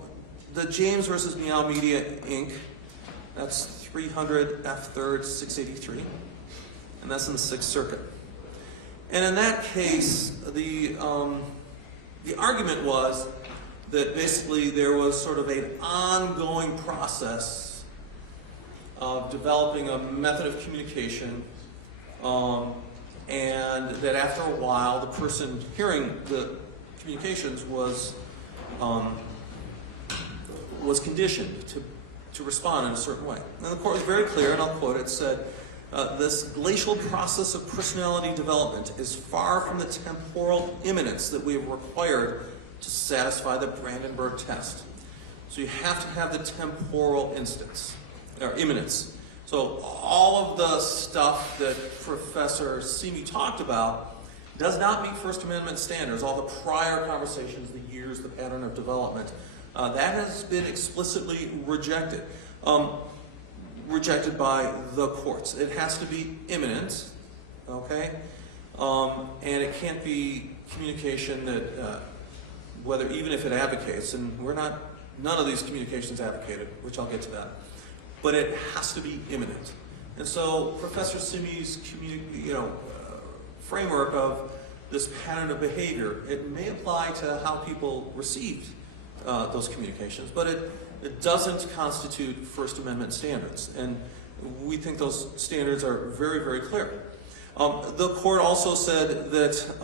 the James versus Meow Media Inc. That's 300 F 3rd 683, and that's in the Sixth Circuit. And in that case, the argument was that basically there was sort of an ongoing process of developing a method of communication, and that after a while, the person hearing the communications was conditioned to respond in a certain way. And the court was very clear, and I'll quote it, said, this glacial process of personality development is far from the temporal imminence that we have required to satisfy the Brandenburg test. So you have to have the temporal imminence. So all of the stuff that Professor Simi talked about does not meet First Amendment standards. All the prior conversations, the years, the pattern of development, that has been explicitly rejected. Rejected by the courts. It has to be imminent, okay? And it can't be communication that, even if it advocates, and none of these communications advocated, which I'll get to that, but it has to be imminent. And so Professor Simi's framework of this pattern of behavior, it may apply to how people received those communications, but it doesn't constitute First Amendment standards. And we think those standards are very, very clear. The court also said that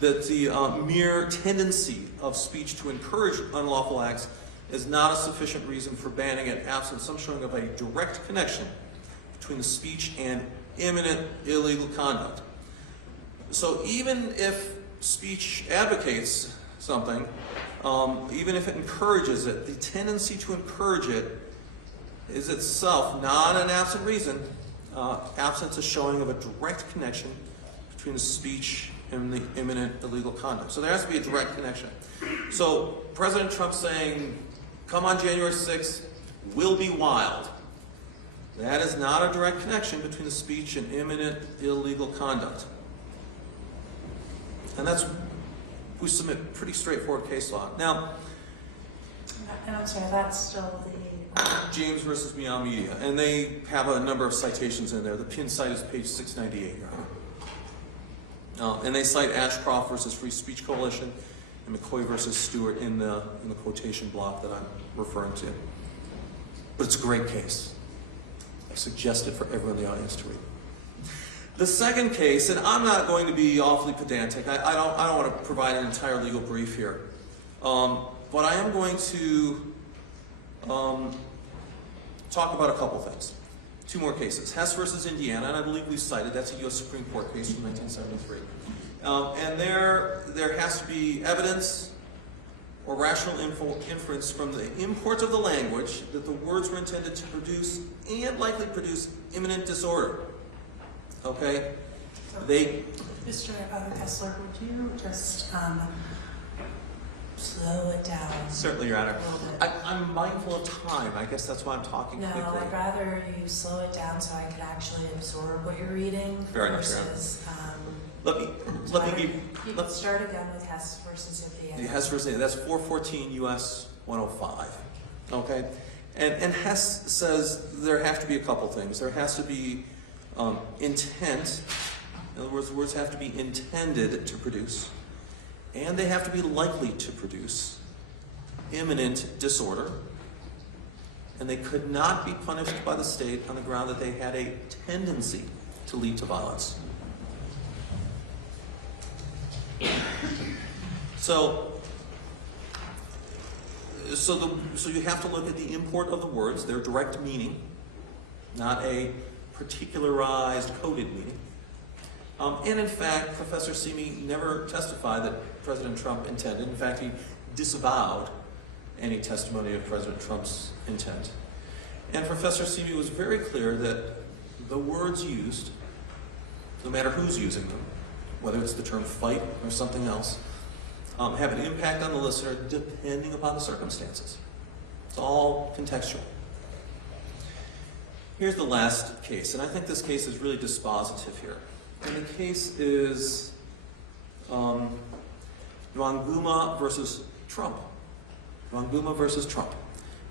the mere tendency of speech to encourage unlawful acts is not a sufficient reason for banning it, absent some showing of a direct connection between the speech and imminent illegal conduct. So even if speech advocates something, even if it encourages it, the tendency to encourage it is itself not an absent reason, absent a showing of a direct connection between the speech imminent illegal conduct. So there has to be a direct connection. So President Trump saying, come on January 6th, will be wild. That is not a direct connection between the speech and imminent illegal conduct. And that's, we submit pretty straightforward case law. Now, And I'm sorry, that's still the, James versus Meow Media, and they have a number of citations in there. The pin site is page 698, Your Honor. And they cite Ashcroft versus Free Speech Coalition and McCoy versus Stewart in the quotation block that I'm referring to. But it's a great case. I suggest it for everyone in the audience to read. The second case, and I'm not going to be awfully pedantic. I don't want to provide an entire legal brief here, but I am going to talk about a couple things. Two more cases. Hess versus Indiana, and I believe we cited, that's a U.S. Supreme Court case from 1973. And there has to be evidence or rational inference from the import of the language that the words were intended to produce and likely produce imminent disorder. Okay? Mr. Kessler, would you just slow it down? Certainly, Your Honor. A little bit. I'm mindful of time. I guess that's why I'm talking No, quickly. I'd rather you slow it down so I can actually absorb what you're reading Fair enough, Your Honor. versus. Let me give. Let's start again with Hess versus Indiana. The Hess versus that's 414 U.S. 105. Okay, and Hess says there have to be a couple things. There has to be intent. In other words, the words have to be intended to produce, and they have to be likely to produce imminent disorder. And they could not be punished by the state on the ground that they had a tendency to lead to violence. So you have to look at the import of the words, their direct meaning, not a particularized coded meaning. And in fact, Professor Simi never testified that President Trump intended. In fact, he disavowed any testimony of President Trump's intent. And Professor Simi was very clear that the words used, no matter who's using them, whether it's the term fight or something else, have an impact on the listener depending upon the circumstances. It's all contextual. Here's the last case, and I think this case is really dispositive here. And the case is Nwanguma versus Trump. Nwanguma versus Trump.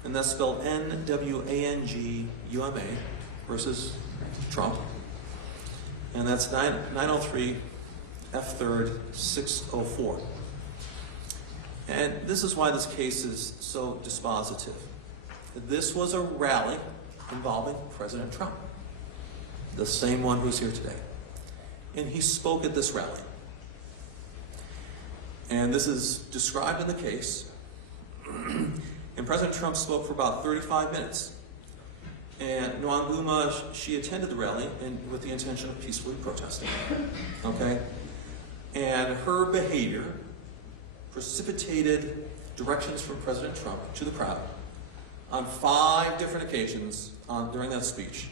And that's spelled Nwanguma versus Trump. And that's 903 F3rd 604. And this is why this case is so dispositive. This was a rally involving President Trump, the same one who's here today. And he spoke at this rally. And this is described in the case. And President Trump spoke for about 35 minutes. And Nwanguma, she attended the rally with the intention of peacefully protesting. Okay? And her behavior precipitated directions from President Trump to the crowd on 5 different occasions during that speech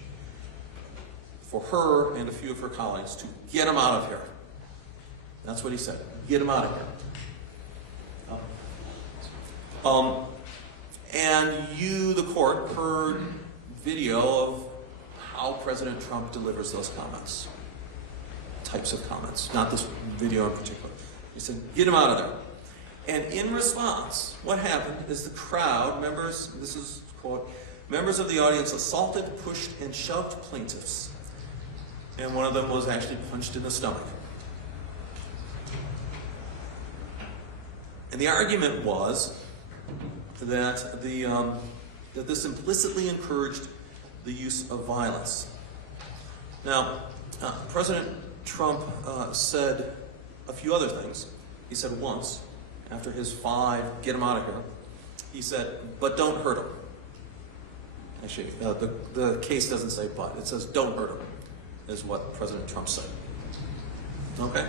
for her and a few of her colleagues to get him out of here. That's what he said. Get him out of here. And you, the court, heard video of how President Trump delivers those comments. Types of comments, not this video in particular. He said, get him out of there. And in response, what happened is the crowd, members, this is quote, members of the audience assaulted, pushed, and shoved plaintiffs. And one of them was actually punched in the stomach. And the argument was that that this implicitly encouraged the use of violence. Now, President Trump said a few other things. He said once, after his 5, get him out of here, he said, but don't hurt him. Actually, the case doesn't say but, it says don't hurt him, is what President Trump said. Okay?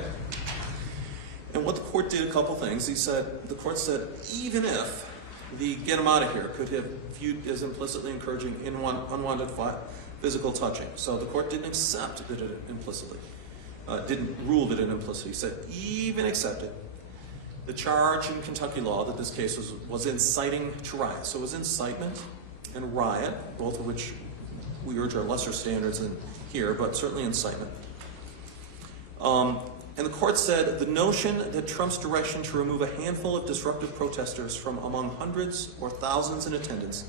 And what the court did, a couple things. The court said, even if the get him out of here could have viewed as implicitly encouraging unwanted physical touching. So the court didn't accept that it implicitly didn't rule it an implicit. He said, even accepted the charge in Kentucky law that this case was inciting to riot. So it was incitement and riot, both of which we urge are lesser standards than here, but certainly incitement. And the court said the notion that Trump's direction to remove a handful of disruptive protesters from among hundreds or thousands in attendance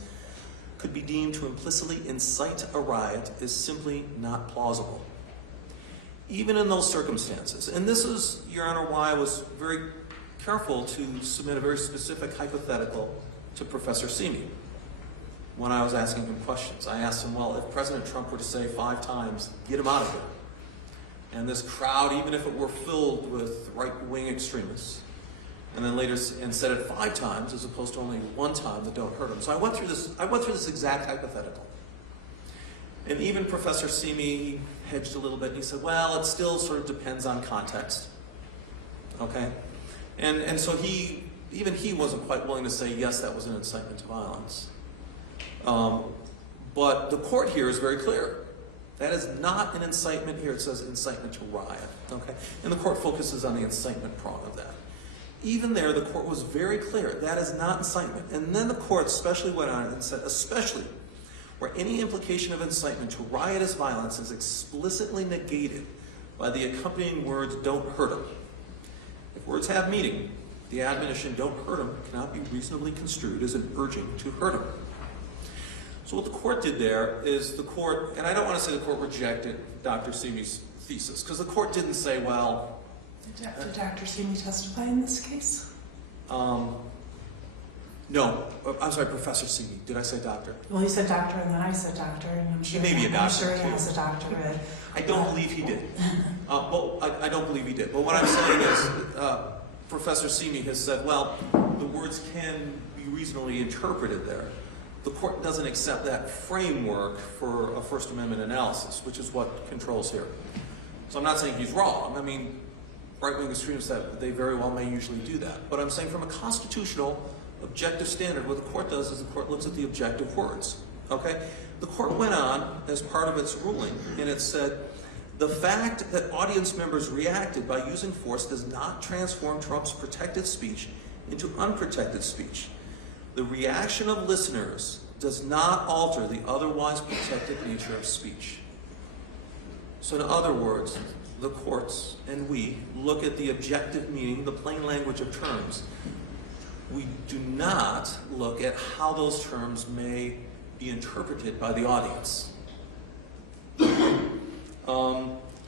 could be deemed to implicitly incite a riot is simply not plausible. Even in those circumstances, and this is, Your Honor, why I was very careful to submit a very specific hypothetical to Professor Simi when I was asking him questions. I asked him, well, if President Trump were to say 5 times, get him out of here, and this crowd, even if it were filled with right-wing extremists, and then later and said it 5 times as opposed to only 1 time, that don't hurt him. So I went through this exact hypothetical. And even Professor Simi hedged a little bit, and he said, well, it still sort of depends on context. Okay? And so even he wasn't quite willing to say, yes, that was an incitement to violence. But the court here is very clear. That is not an incitement here. It says incitement to riot. Okay? And the court focuses on the incitement prong of that. Even there, the court was very clear. That is not incitement. And then the court especially went on and said, especially where any implication of incitement to riotous violence is explicitly negated by the accompanying words, don't hurt him. If words have meaning, the admonition, don't hurt him, cannot be reasonably construed as an urging to hurt him. So what the court did there is the court, and I don't want to say the court rejected Dr. Simi's thesis, because the court didn't say, well... Did Dr. Simi testify in this case? No, I'm sorry, Professor Simi. Did I say doctor? Well, you said doctor, and then I said doctor, and I'm sure He may be a doctor, I'm sure he too. has a doctorate. I don't believe he did. Well, I don't believe he did. But what I'm saying is, Professor Simi has said, well, the words can be reasonably interpreted there. The court doesn't accept that framework for a First Amendment analysis, which is what controls here. So I'm not saying he's wrong. I mean, right-wing extremists, they very well may usually do that. But I'm saying from a constitutional, objective standard, what the court does is the court looks at the objective words. Okay? The court went on, as part of its ruling, and it said, the fact that audience members reacted by using force does not transform Trump's protected speech into unprotected speech. The reaction of listeners does not alter the otherwise protected nature of speech. So in other words, the courts and we look at the objective meaning, the plain language of terms. We do not look at how those terms may be interpreted by the audience.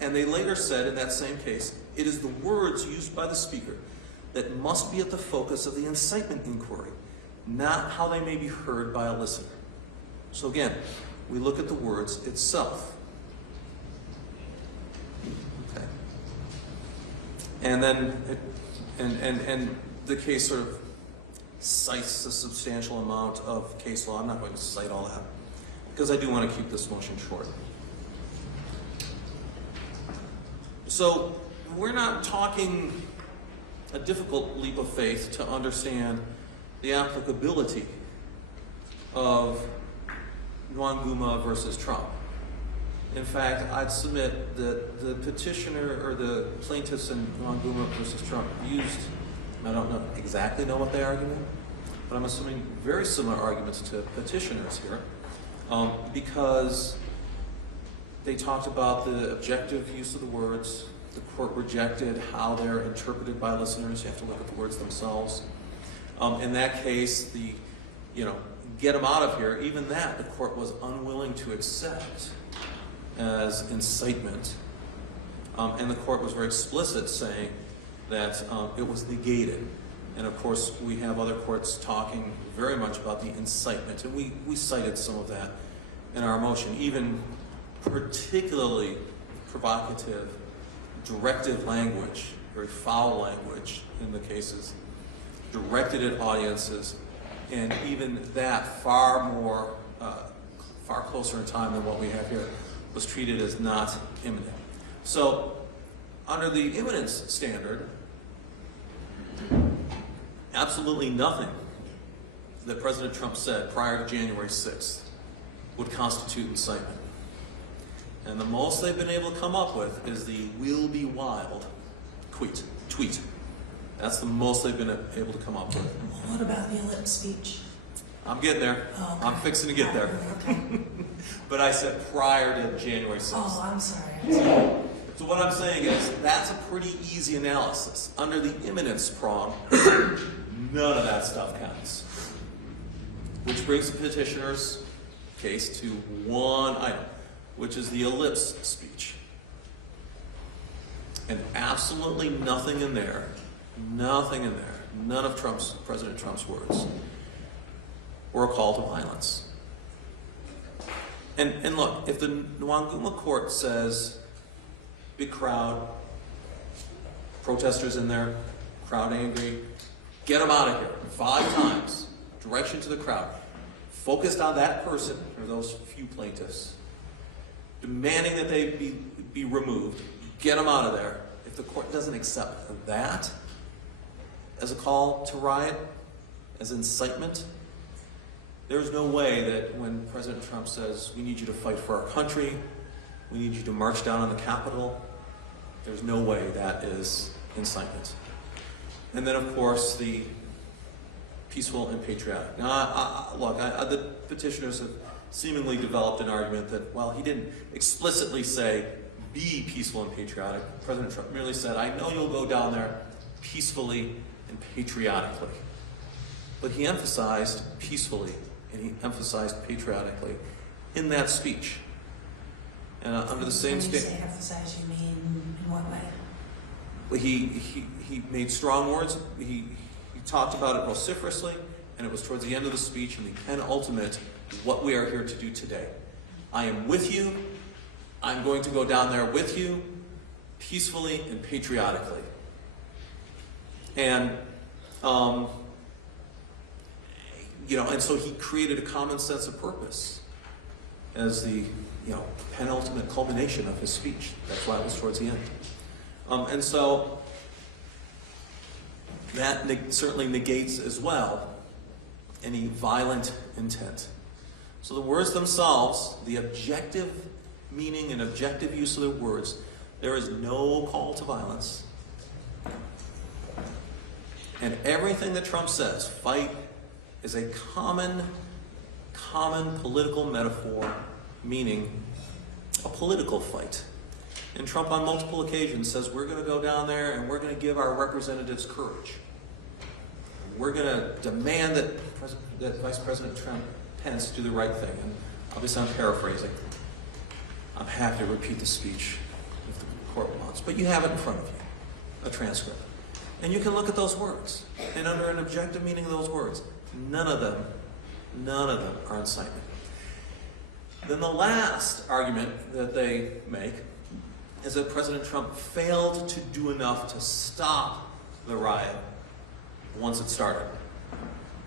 And they later said in that same case, it is the words used by the speaker that must be at the focus of the incitement inquiry, not how they may be heard by a listener. So again, we look at the words itself. Okay. And then, and the case sort of cites a substantial amount of case law. I'm not going to cite all that, because I do want to keep this motion short. So we're not talking a difficult leap of faith to understand the applicability of Nwanguma versus Trump. In fact, I'd submit that the petitioner or the plaintiffs in Nwanguma versus Trump used, I don't exactly know what they argued, but I'm assuming very similar arguments to petitioners here, because they talked about the objective use of the words. The court rejected how they're interpreted by listeners. You have to look at the words themselves. In that case, get them out of here, even that the court was unwilling to accept as incitement. And the court was very explicit saying that it was negated. And of course, we have other courts talking very much about the incitement. And we cited some of that in our motion, even particularly provocative, directive language, very foul language in the cases, directed at audiences, and even that far closer in time than what we have here, was treated as not imminent. So, under the imminence standard, absolutely nothing that President Trump said prior to January 6th would constitute incitement. And the most they've been able to come up with is the "will be wild" tweet. That's the most they've been able to come up with. What about the ellipse speech? I'm getting there. Oh, okay. I'm fixing to get there. Okay. But I said prior to January 6th. Oh, I'm sorry. So what I'm saying is that's a pretty easy analysis. Under the imminence prong, none of that stuff counts. Which brings the petitioner's case to one item, which is the ellipse speech. And absolutely nothing in there, none of President Trump's words were a call to violence. And look, if the Nwanguma court says, big crowd, protesters in there, crowd angry, get them out of here, 5 times, direction to the crowd, focused on that person, or those few plaintiffs, demanding that they be removed, get them out of there. If the court doesn't accept that as a call to riot, as incitement, there's no way that when President Trump says, we need you to fight for our country, we need you to march down on the Capitol, there's no way that is incitement. And then, of course, the peaceful and patriotic. Now, look, the petitioners have seemingly developed an argument that, well, he didn't explicitly say, be peaceful and patriotic. President Trump merely said, I know you'll go down there peacefully and patriotically. But he emphasized peacefully and he emphasized patriotically in that speech. And under the same When you say emphasize, you mean in what way? he made strong words. He talked about it vociferously, and it was towards the end of the speech and the penultimate, what we are here to do today. I am with you. I'm going to go down there with you, peacefully and patriotically. And, and so he created a common sense of purpose as the, penultimate culmination of his speech. That's why it was towards the end. And so that certainly negates as well any violent intent. So the words themselves, the objective meaning and objective use of the words, there is no call to violence. And everything that Trump says, fight, is a common political metaphor, meaning a political fight. And Trump on multiple occasions says, we're going to go down there and we're going to give our representatives courage. We're going to demand that Vice President Pence do the right thing. And obviously I'm paraphrasing. I'm happy to repeat the speech if the court wants. But you have it in front of you, a transcript. And you can look at those words. And under an objective meaning of those words, none of them are incitement. Then the last argument that they make is that President Trump failed to do enough to stop the riot once it started.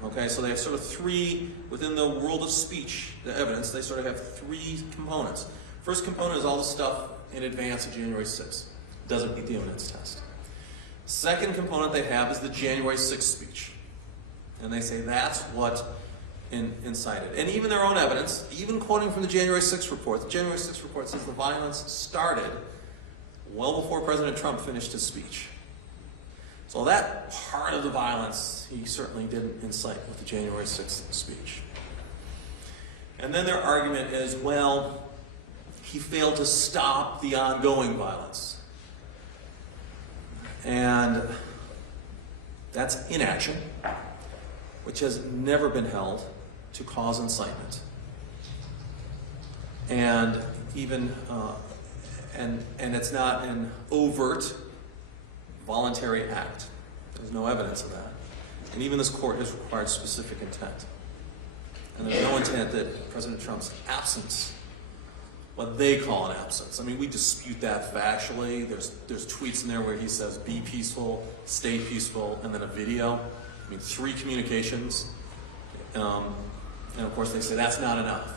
Okay, so they have sort of 3, within the world of speech, the evidence, they sort of have 3 components. First component is all the stuff in advance of January 6th. Doesn't meet the evidence test. Second component they have is the January 6th speech. And they say that's what incited. And even their own evidence, even quoting from the January 6th report, the January 6th report says the violence started well before President Trump finished his speech. So that part of the violence, he certainly didn't incite with the January 6th speech. And then their argument is, well, he failed to stop the ongoing violence. And that's inaction, which has never been held to cause incitement. And even, and it's not an overt voluntary act. There's no evidence of that. And even this court has required specific intent. And there's no intent that President Trump's absence, what they call an absence. I mean, we dispute that factually. There's tweets in there where he says, be peaceful, stay peaceful, and then a video. I mean, 3 communications. And of course they say that's not enough.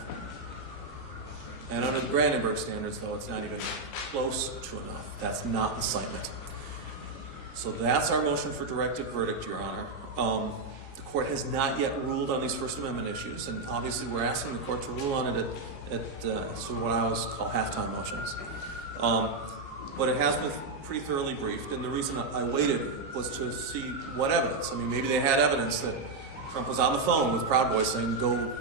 And under the Brandenburg standards, though, it's not even close to enough. That's not incitement. So that's our motion for directed verdict, Your Honor. The court has not yet ruled on these First Amendment issues, and obviously we're asking the court to rule on it at sort of what I always call halftime motions. But it has been pretty thoroughly briefed, and the reason I waited was to see what evidence. I mean, maybe they had evidence that Trump was on the phone with Proud Boys saying, go.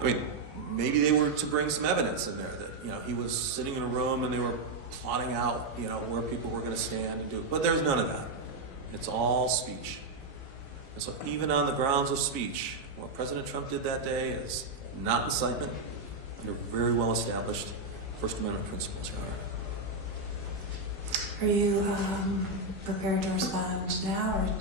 I mean, maybe they were to bring some evidence in there that, you know, he was sitting in a room and they were plotting out, you know, where people were going to stand and do it. But there's none of that. It's all speech. And so even on the grounds of speech, what President Trump did that day is not incitement under very well established First Amendment principles, Your Honor. Are you prepared to respond now, or do you